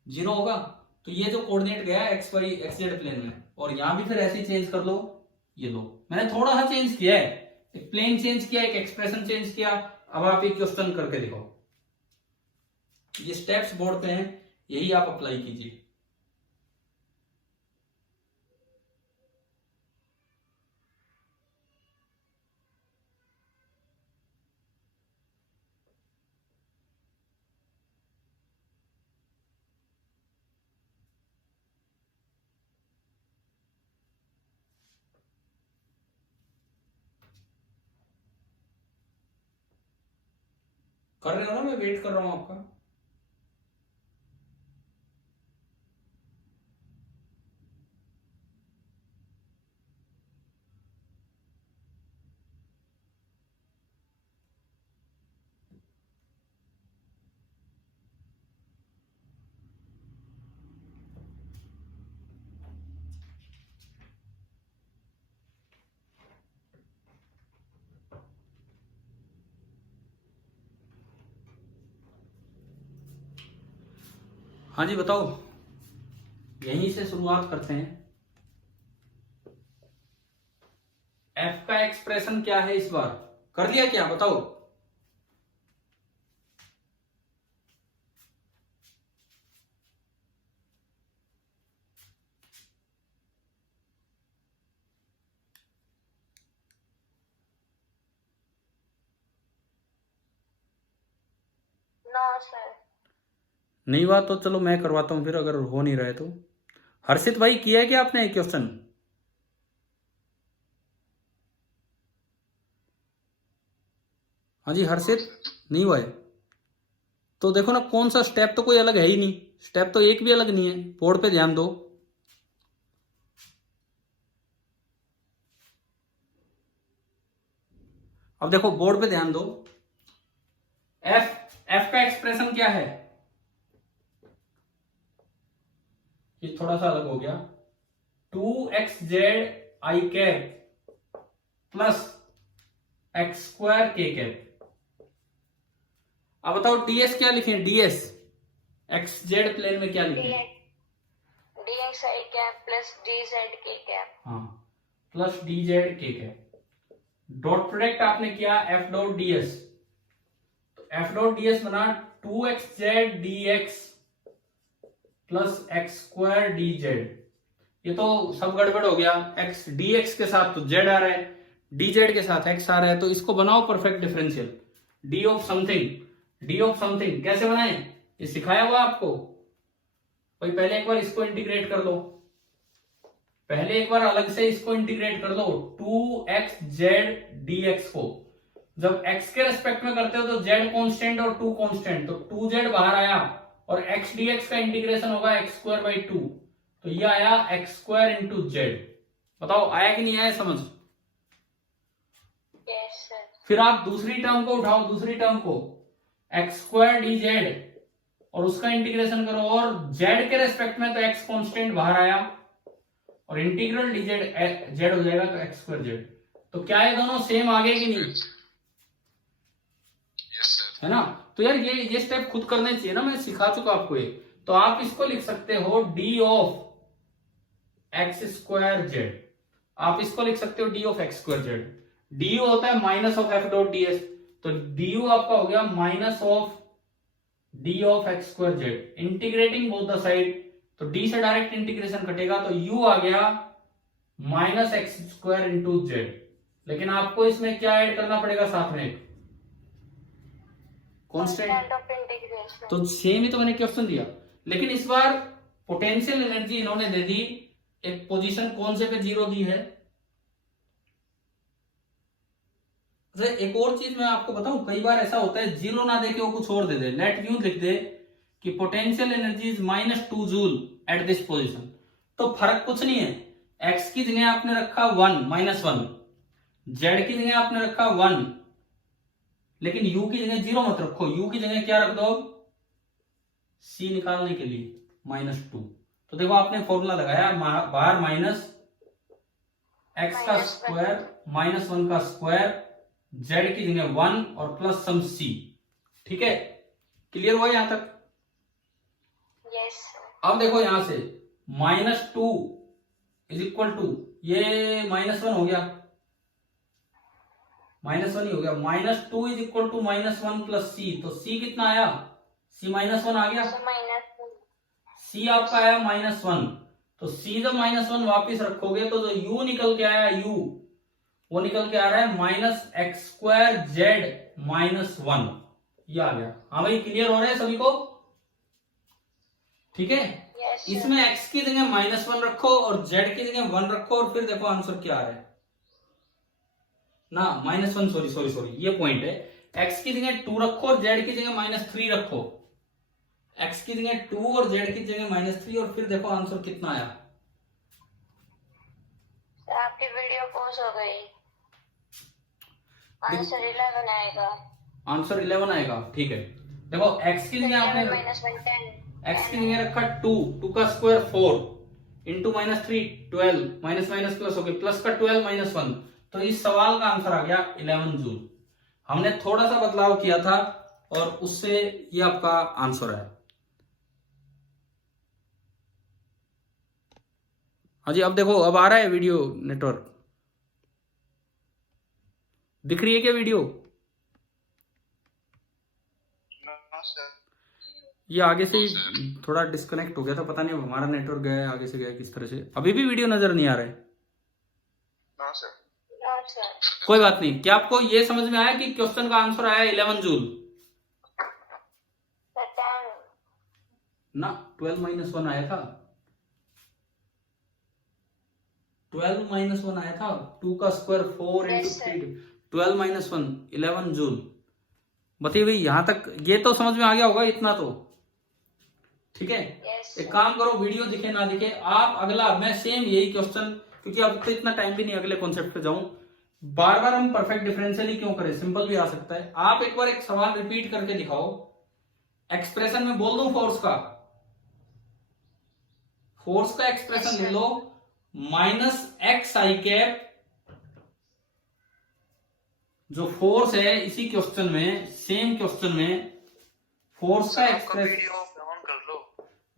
0 होगा, तो ये जो कोऑर्डिनेट गया x y xz प्लेन में, और यहां भी फिर ऐसे ही चेंज कर लो, ये लो मैंने थोड़ा सा चेंज किया है, एक प्लेन चेंज किया, एक एक्सप्रेशन चेंज किया। अब आप एक क्वेश्चन करके दिखाओ, ये स्टेप्स बोर्ड पे हैं, यही आप अप्लाई कीजिए। कर रहे हो ना, मैं वेट कर रहा हूं आपका। हाँ जी बताओ, यहीं से शुरुआत करते हैं। एफ का एक्सप्रेशन क्या है इस बार, कर लिया क्या बताओ? No, sir. नहीं हुआ तो चलो मैं करवाता हूं फिर, अगर हो नहीं रहे तो। हर्षित भाई किया है क्या आपने क्वेश्चन? हाँ जी हर्षित, नहीं हुआ है तो देखो ना, कौन सा स्टेप तो कोई अलग है ही नहीं, स्टेप तो एक भी अलग नहीं है। बोर्ड पे ध्यान दो। अब देखो बोर्ड पे ध्यान दो। एफ का एक्सप्रेशन क्या है? ये थोड़ा सा अलग हो गया। 2xz i cap plus x square के कैप। अब बताओ डीएस क्या लिखें? डीएस एक्स जेड प्लेन में क्या लिखें? dx I cap plus dz k cap. हाँ, प्लस डी जेड के कैप। डॉट प्रोडक्ट आपने किया एफ डॉट डी एस, तो एफ डॉट डी एस बना 2xz dx plus x square D Z. ये तो सब गड़बड़ हो गया, एक्स dx के साथ तो z आ रहा है, dz के साथ x आ रहा है, तो इसको बनाओ perfect differential. d of something कैसे बनाए, ये सिखाया हुआ आपको भाई। पहले एक बार इसको इंटीग्रेट कर लो, पहले एक बार अलग से इसको इंटीग्रेट कर लो। 2xz dx को जब x के रेस्पेक्ट में करते हो तो z कांस्टेंट और 2 कांस्टेंट, तो 2z बाहर आया और x dx का इंटीग्रेशन होगा x स्क्वायर बाई 2, तो ये आया x स्क्वायर इंटू जेड। बताओ आया कि नहीं आया समझ? Yes, sir. फिर आप दूसरी टर्म को उठाओ, दूसरी टर्म को एक्स स्क्वायर डी जेड और उसका इंटीग्रेशन करो, और जेड के रेस्पेक्ट में तो एक्स कांस्टेंट बाहर आया और इंटीग्रल डी जेड जेड हो जाएगा तो एक्स स्क्वायर जेड। तो क्या ये दोनों सेम आ गए कि नहीं? Yes, sir. है ना? तो यार ये स्टेप खुद करने चाहिए ना, मैं सिखा चुका आपको ये। तो आप इसको लिख सकते हो D of x square Z, आप इसको लिख सकते हो D of x square Z. D you होता है minus of F dot D S, तो डी यू आपका हो गया minus of D of x square Z. Integrating both the side, तो डी से डायरेक्ट इंटीग्रेशन कटेगा, तो यू आ गया minus x square into Z. लेकिन आपको इसमें क्या ऐड करना पड़ेगा साथ में? Constant of integration. तो सेम ही तो मैंने क्वेश्चन दिया, लेकिन इस बार पोटेंशियल एनर्जी इन्होंने दे दी एक पोजीशन कौन से पे जीरो दी है। एक और चीज मैं आपको बताऊं, कई बार ऐसा होता है जीरो ना देके वो कुछ और दे दे, लेट यूं लिख दे कि potential energy is -2 joule at this position, तो फर्क कुछ नहीं है। एक्स की जगह आपने रखा 1 -1, जेड की जगह आपने रखा 1, लेकिन यू की जगह जीरो मत रखो, यू की जगह क्या रख दो? सी निकालने के लिए -2। तो देखो आपने फॉर्मूला लगाया बाहर माइनस एक्स का स्क्वायर -1 का स्क्वायर, जेड की जगह 1 और प्लस सम सी। ठीक है, क्लियर हुआ यहां तक? Yes, sir. अब देखो यहां से -2 इज इक्वल टू, ये -1 हो गया, -1 ही हो गया। -2 इज इक्वल टू -1 प्लस सी, तो सी कितना आया? सी -1 आ गया, So -1. सी आपका आया -1। तो सी जब -1 वापिस रखोगे तो जो यू निकल के आया, यू वो निकल के आ रहा है माइनस एक्स स्क्वायर जेड -1, ये आ गया। हाँ भाई क्लियर हो रहा है सभी को? ठीक है, Yes, sir. इसमें x की जगह -1 रखो और z की जगह 1 रखो, और फिर देखो आंसर क्या आ रहा है ना। -1 सॉरी ये पॉइंट है। x की जगह 2 रखो और z की जगह -3 रखो, x की जगह 2 और z की जगह -3, और फिर देखो आंसर कितना आया। Sir, आपकी वीडियो पॉज हो गई। आंसर 11 आएगा। आंसर 11 आएगा, ठीक है। देखो x की जगह आपने -1 10. x की जगह रखा 2 का square 4 into -3 12, minus minus plus हो गया, प्लस का 12 -1, तो इस सवाल का आंसर आ गया 11 जूल। हमने थोड़ा सा बदलाव किया था और उससे ये आपका आंसर है। हाँ जी, अब देखो, अब आ रहा है वीडियो नेटवर्क, दिख रही है क्या वीडियो? ये आगे से ही थोड़ा डिस्कनेक्ट हो गया था, पता नहीं हमारा नेटवर्क गया है आगे से गया है किस तरह से। अभी भी वीडियो नजर नहीं आ रहा है? No, sir. कोई बात नहीं। क्या आपको ये समझ में आया कि क्वेश्चन का आंसर आया 11 जूल The 10. ना? 12 - 1 आया था, 12 - 1 आया था। 2 का square 4 Yes, into sir. 3, 12 - 1 11 joule. बताइए भाई, यहां तक ये तो समझ में आ गया होगा इतना तो, ठीक है? Yes, एक sir. काम करो, वीडियो दिखे ना दिखे, आप अगला, मैं सेम यही क्वेश्चन, क्योंकि अब तो इतना टाइम भी नहीं अगले कॉन्सेप्ट पे जाऊं, बार बार हम परफेक्ट डिफरेंशियल ही क्यों करें, सिंपल भी आ सकता है। आप एक बार एक सवाल रिपीट करके दिखाओ, एक्सप्रेशन में बोल दूं फोर्स का, फोर्स का एक्सप्रेशन Yes, ले sir. लो, -xi कैप, जो फोर्स है इसी क्वेश्चन में, सेम क्वेश्चन में फोर्स का एक्सप्रेशन। वीडियो ऑन कर लो।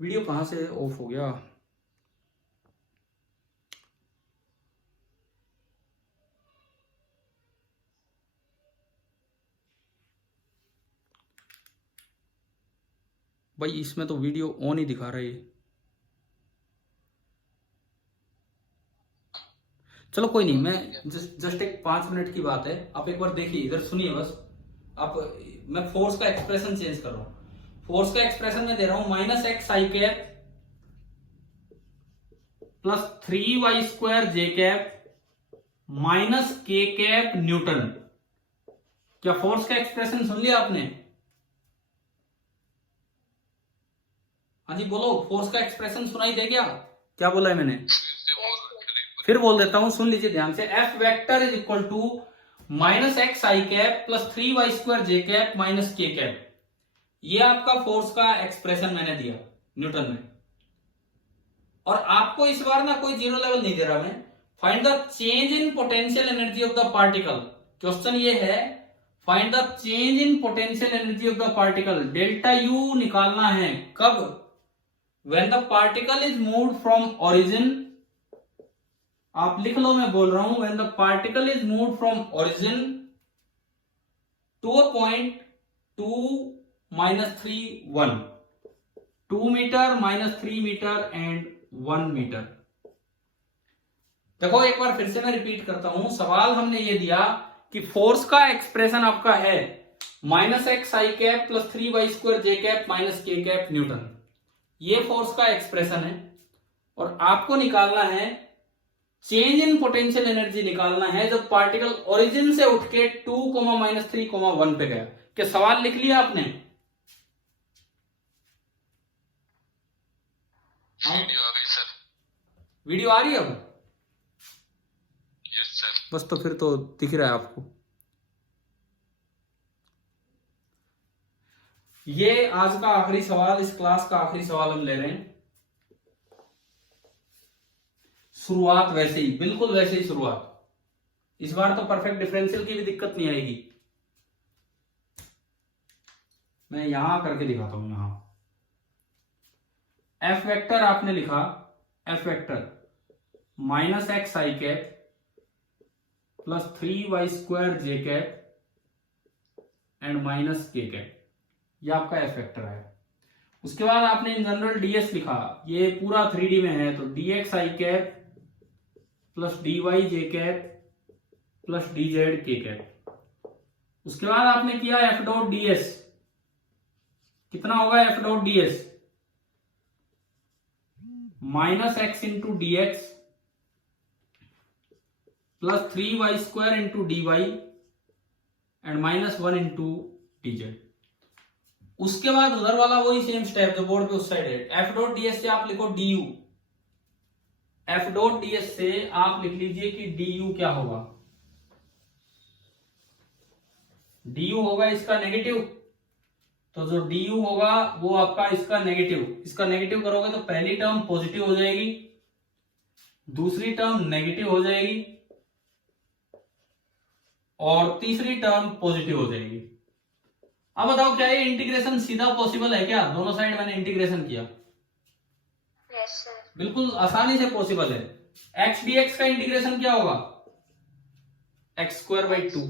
वीडियो कहां से ऑफ हो गया? भाई इसमें तो वीडियो ऑन ही दिखा रहा है। चलो कोई नहीं, मैं जस्ट एक 5 मिनट की बात है, आप एक बार देखिए, इधर सुनिए बस। आप, मैं फोर्स का एक्सप्रेशन चेंज कर रहा हूं। फोर्स का एक्सप्रेशन में दे रहा हूं -xi cap plus 3y² - k cap Newton. क्या फोर्स का एक्सप्रेशन सुन लिया आपने? हाँ जी बोलो, फोर्स का एक्सप्रेशन सुनाई दे गया? क्या बोला है मैंने? फिर बोल देता हूं, सुन लीजिए ध्यान से। F vector is equal to -xi cap plus 3y² k cap. ये आपका फोर्स का एक्सप्रेशन मैंने दिया न्यूटन में। और आपको इस बार ना कोई जीरो लेवल नहीं दे रहा मैं। Find the change in potential energy of the particle. Question ये है, find the change in potential energy of the particle. Delta U निकालना है कब? When the particle is moved from origin, आप लिख लो, मैं बोल रहा हूं, when the particle is moved from origin to a point 2 - 3 1, 2 metre -3 metre and 1 metre. देखो एक बार फिर से मैं रिपीट करता हूं, सवाल हमने ये दिया कि फोर्स का एक्सप्रेशन आपका है -xi cap plus 3y² cap - k cap Newton. ये फोर्स का एक्सप्रेशन है, और आपको निकालना है चेंज इन पोटेंशियल एनर्जी, निकालना है जब पार्टिकल ओरिजिन से उठ के 2, -3, 1 पे गया। क्या सवाल लिख लिया आपने? वीडियो आ गई सर। वीडियो आ रही है अब? Yes sir. बस, तो फिर तो दिख रहा है आपको। ये आज का आखिरी सवाल, इस क्लास का आखिरी सवाल हम ले रहे हैं। शुरुआत वैसे ही, बिल्कुल वैसे ही शुरुआत। इस बार तो परफेक्ट डिफरेंशियल की भी दिक्कत नहीं आएगी। मैं यहां करके दिखाता हूं। यहां F वेक्टर आपने लिखा, F vector -xi cap plus 3y² cap and -k cap. ये आपका F वेक्टर है। उसके बाद आपने इन जनरल ds लिखा, ये पूरा 3D में है, तो dxi cap plus dy cap plus dz cap. उसके बाद आपने किया F.ds, कितना होगा F.ds? -x into dx plus 3y² into dy and -1 into dz। उसके बाद उधर वाला वही सेम स्टेप जो बोर्ड पे उस साइड है। F.ds से आप लिखो du, F.ds से आप लिख लीजिए कि du क्या होगा। du होगा इसका नेगेटिव, तो जो du होगा वो आपका इसका नेगेटिव। इसका नेगेटिव करोगे तो पहली टर्म पॉजिटिव हो जाएगी, दूसरी टर्म नेगेटिव हो जाएगी, और तीसरी टर्म पॉजिटिव हो जाएगी। अब बताओ क्या ये इंटीग्रेशन सीधा पॉसिबल है क्या? दोनों साइड मैंने इंटीग्रेशन किया। Yes, sir. बिल्कुल आसानी से पॉसिबल है। एक्स डी एक्स का इंटीग्रेशन क्या होगा, X square by two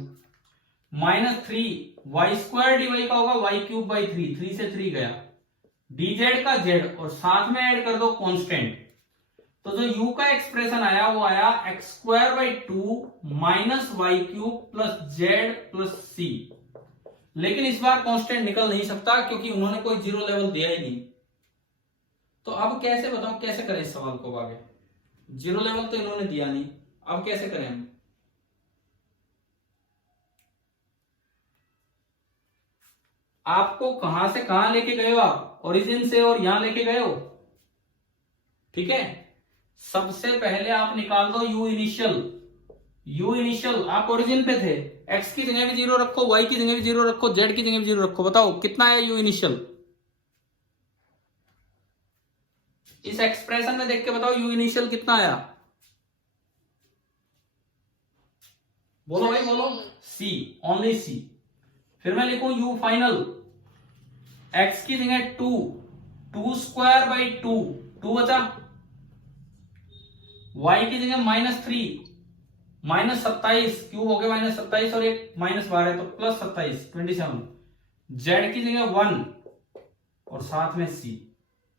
minus 3 Y square D Y का होगा वाई क्यूब बाई 3, 3 से 3 गया, dz का z और साथ में ऐड कर दो कांस्टेंट। तो जो u का एक्सप्रेशन आया वो आया X square by two minus Y cube plus Z plus C. लेकिन इस बार कांस्टेंट निकल नहीं सकता क्योंकि उन्होंने कोई जीरो लेवल दिया ही नहीं। तो अब कैसे बताओ, कैसे करें इस सवाल को आगे, जीरो लेवल तो इन्होंने दिया नहीं, अब कैसे करें हम? आपको कहां से कहां लेके गए हो, आप ओरिजिन से और यहां लेके गए हो, ठीक है। सबसे पहले आप निकाल दो यू इनिशियल। यू इनिशियल आप ओरिजिन पे थे, एक्स की जगह भी जीरो रखो, वाई की जगह भी जीरो रखो, जेड की जगह भी जीरो रखो, बताओ कितना है यू इनिशियल। इस एक्सप्रेशन में देख के बताओ यू इनिशियल कितना आया, बोलो भाई बोलो, सी, ओनली सी। फिर मैं लिखूं यू फाइनल, एक्स की जगह 2, 2 स्क्वायर बाई 2, 2 बचा, वाई की जगह -3, -27 क्यूब हो गया -27 और एक -12 तो +27 27, जेड की जगह 1 और साथ में सी,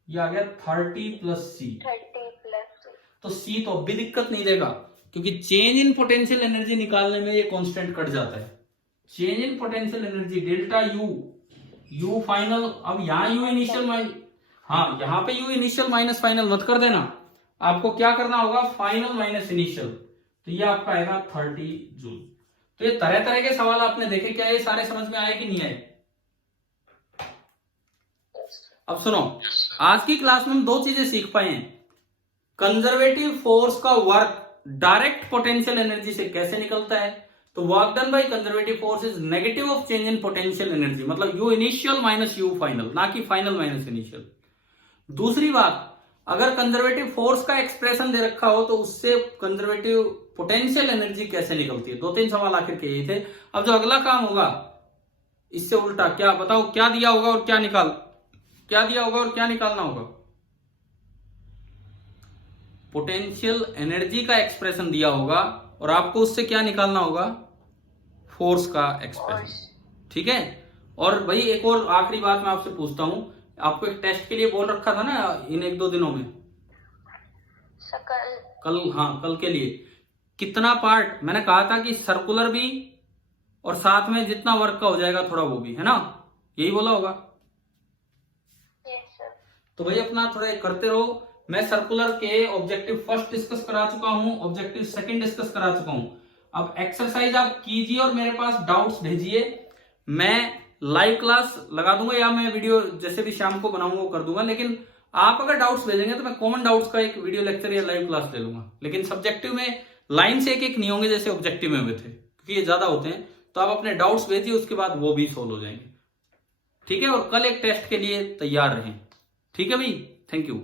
ये आ गया 30 प्लस सी। 30 प्लस, तो सी तो अब भी दिक्कत नहीं देगा क्योंकि चेंज इन पोटेंशियल एनर्जी निकालने में ये कांस्टेंट कट जाता है। Change in potential energy delta U, you final, अब यहाँ यू इनिशियल हाँ यहाँ पे यू इनिशियल माइनस फाइनल मत कर देना, आपको क्या करना होगा फाइनल माइनस इनिशियल, तो ये आपका आएगा 30 जूल। तो ये तरह तरह के सवाल आपने देखे, क्या ये सारे समझ में आए कि नहीं आए? अब सुनो, आज की क्लास में हम दो चीजें सीख पाए हैं, कंजर्वेटिव फोर्स का वर्क डायरेक्ट पोटेंशियल एनर्जी से कैसे निकलता है। तो work done by conservative force is negative of change in potential energy, मतलब U initial minus U final, ना कि फाइनल माइनस इनिशियल। दूसरी बात, अगर कंजर्वेटिव फोर्स का एक्सप्रेशन दे रखा हो तो उससे कंजर्वेटिव पोटेंशियल एनर्जी कैसे निकलती है। 2-3 सवाल आखिर के ये थे। अब जो अगला काम होगा इससे उल्टा, क्या बताओ, क्या दिया होगा और क्या निकालना होगा। पोटेंशियल एनर्जी का एक्सप्रेशन दिया होगा और आपको उससे क्या निकालना होगा, फोर्स का एक्सप्रेशन, ठीक है। और भाई एक और आखिरी बात मैं आपसे पूछता हूं, आपको एक टेस्ट के लिए बोल रखा था ना इन 1-2 दिनों में, कल, हाँ कल के लिए कितना पार्ट, मैंने कहा था कि सर्कुलर भी और साथ में जितना वर्क का हो जाएगा थोड़ा वो भी, है ना, यही बोला होगा। yes, sir. तो भाई अपना थोड़ा करते रहो। मैं सर्कुलर के ऑब्जेक्टिव फर्स्ट डिस्कस करा चुका हूं, ऑब्जेक्टिव सेकंड डिस्कस करा चुका हूं। अब एक्सरसाइज आप कीजिए और मेरे पास डाउट्स भेजिए, मैं लाइव क्लास लगा दूंगा या मैं वीडियो जैसे भी शाम को बनाऊंगा वो कर दूंगा। लेकिन आप अगर डाउट्स भेजेंगे तो मैं कॉमन डाउट्स का एक वीडियो लेक्चर या लाइव क्लास ले लूंगा। लेकिन सब्जेक्टिव में लाइन से एक नहीं होंगे जैसे ऑब्जेक्टिव में हुए थे, क्योंकि ये ज्यादा होते हैं। तो आप अपने डाउट्स भेजिए, उसके बाद वो भी सोल्व हो जाएंगे, ठीक है। और कल एक टेस्ट के लिए तैयार रहें, ठीक है भाई, थैंक यू।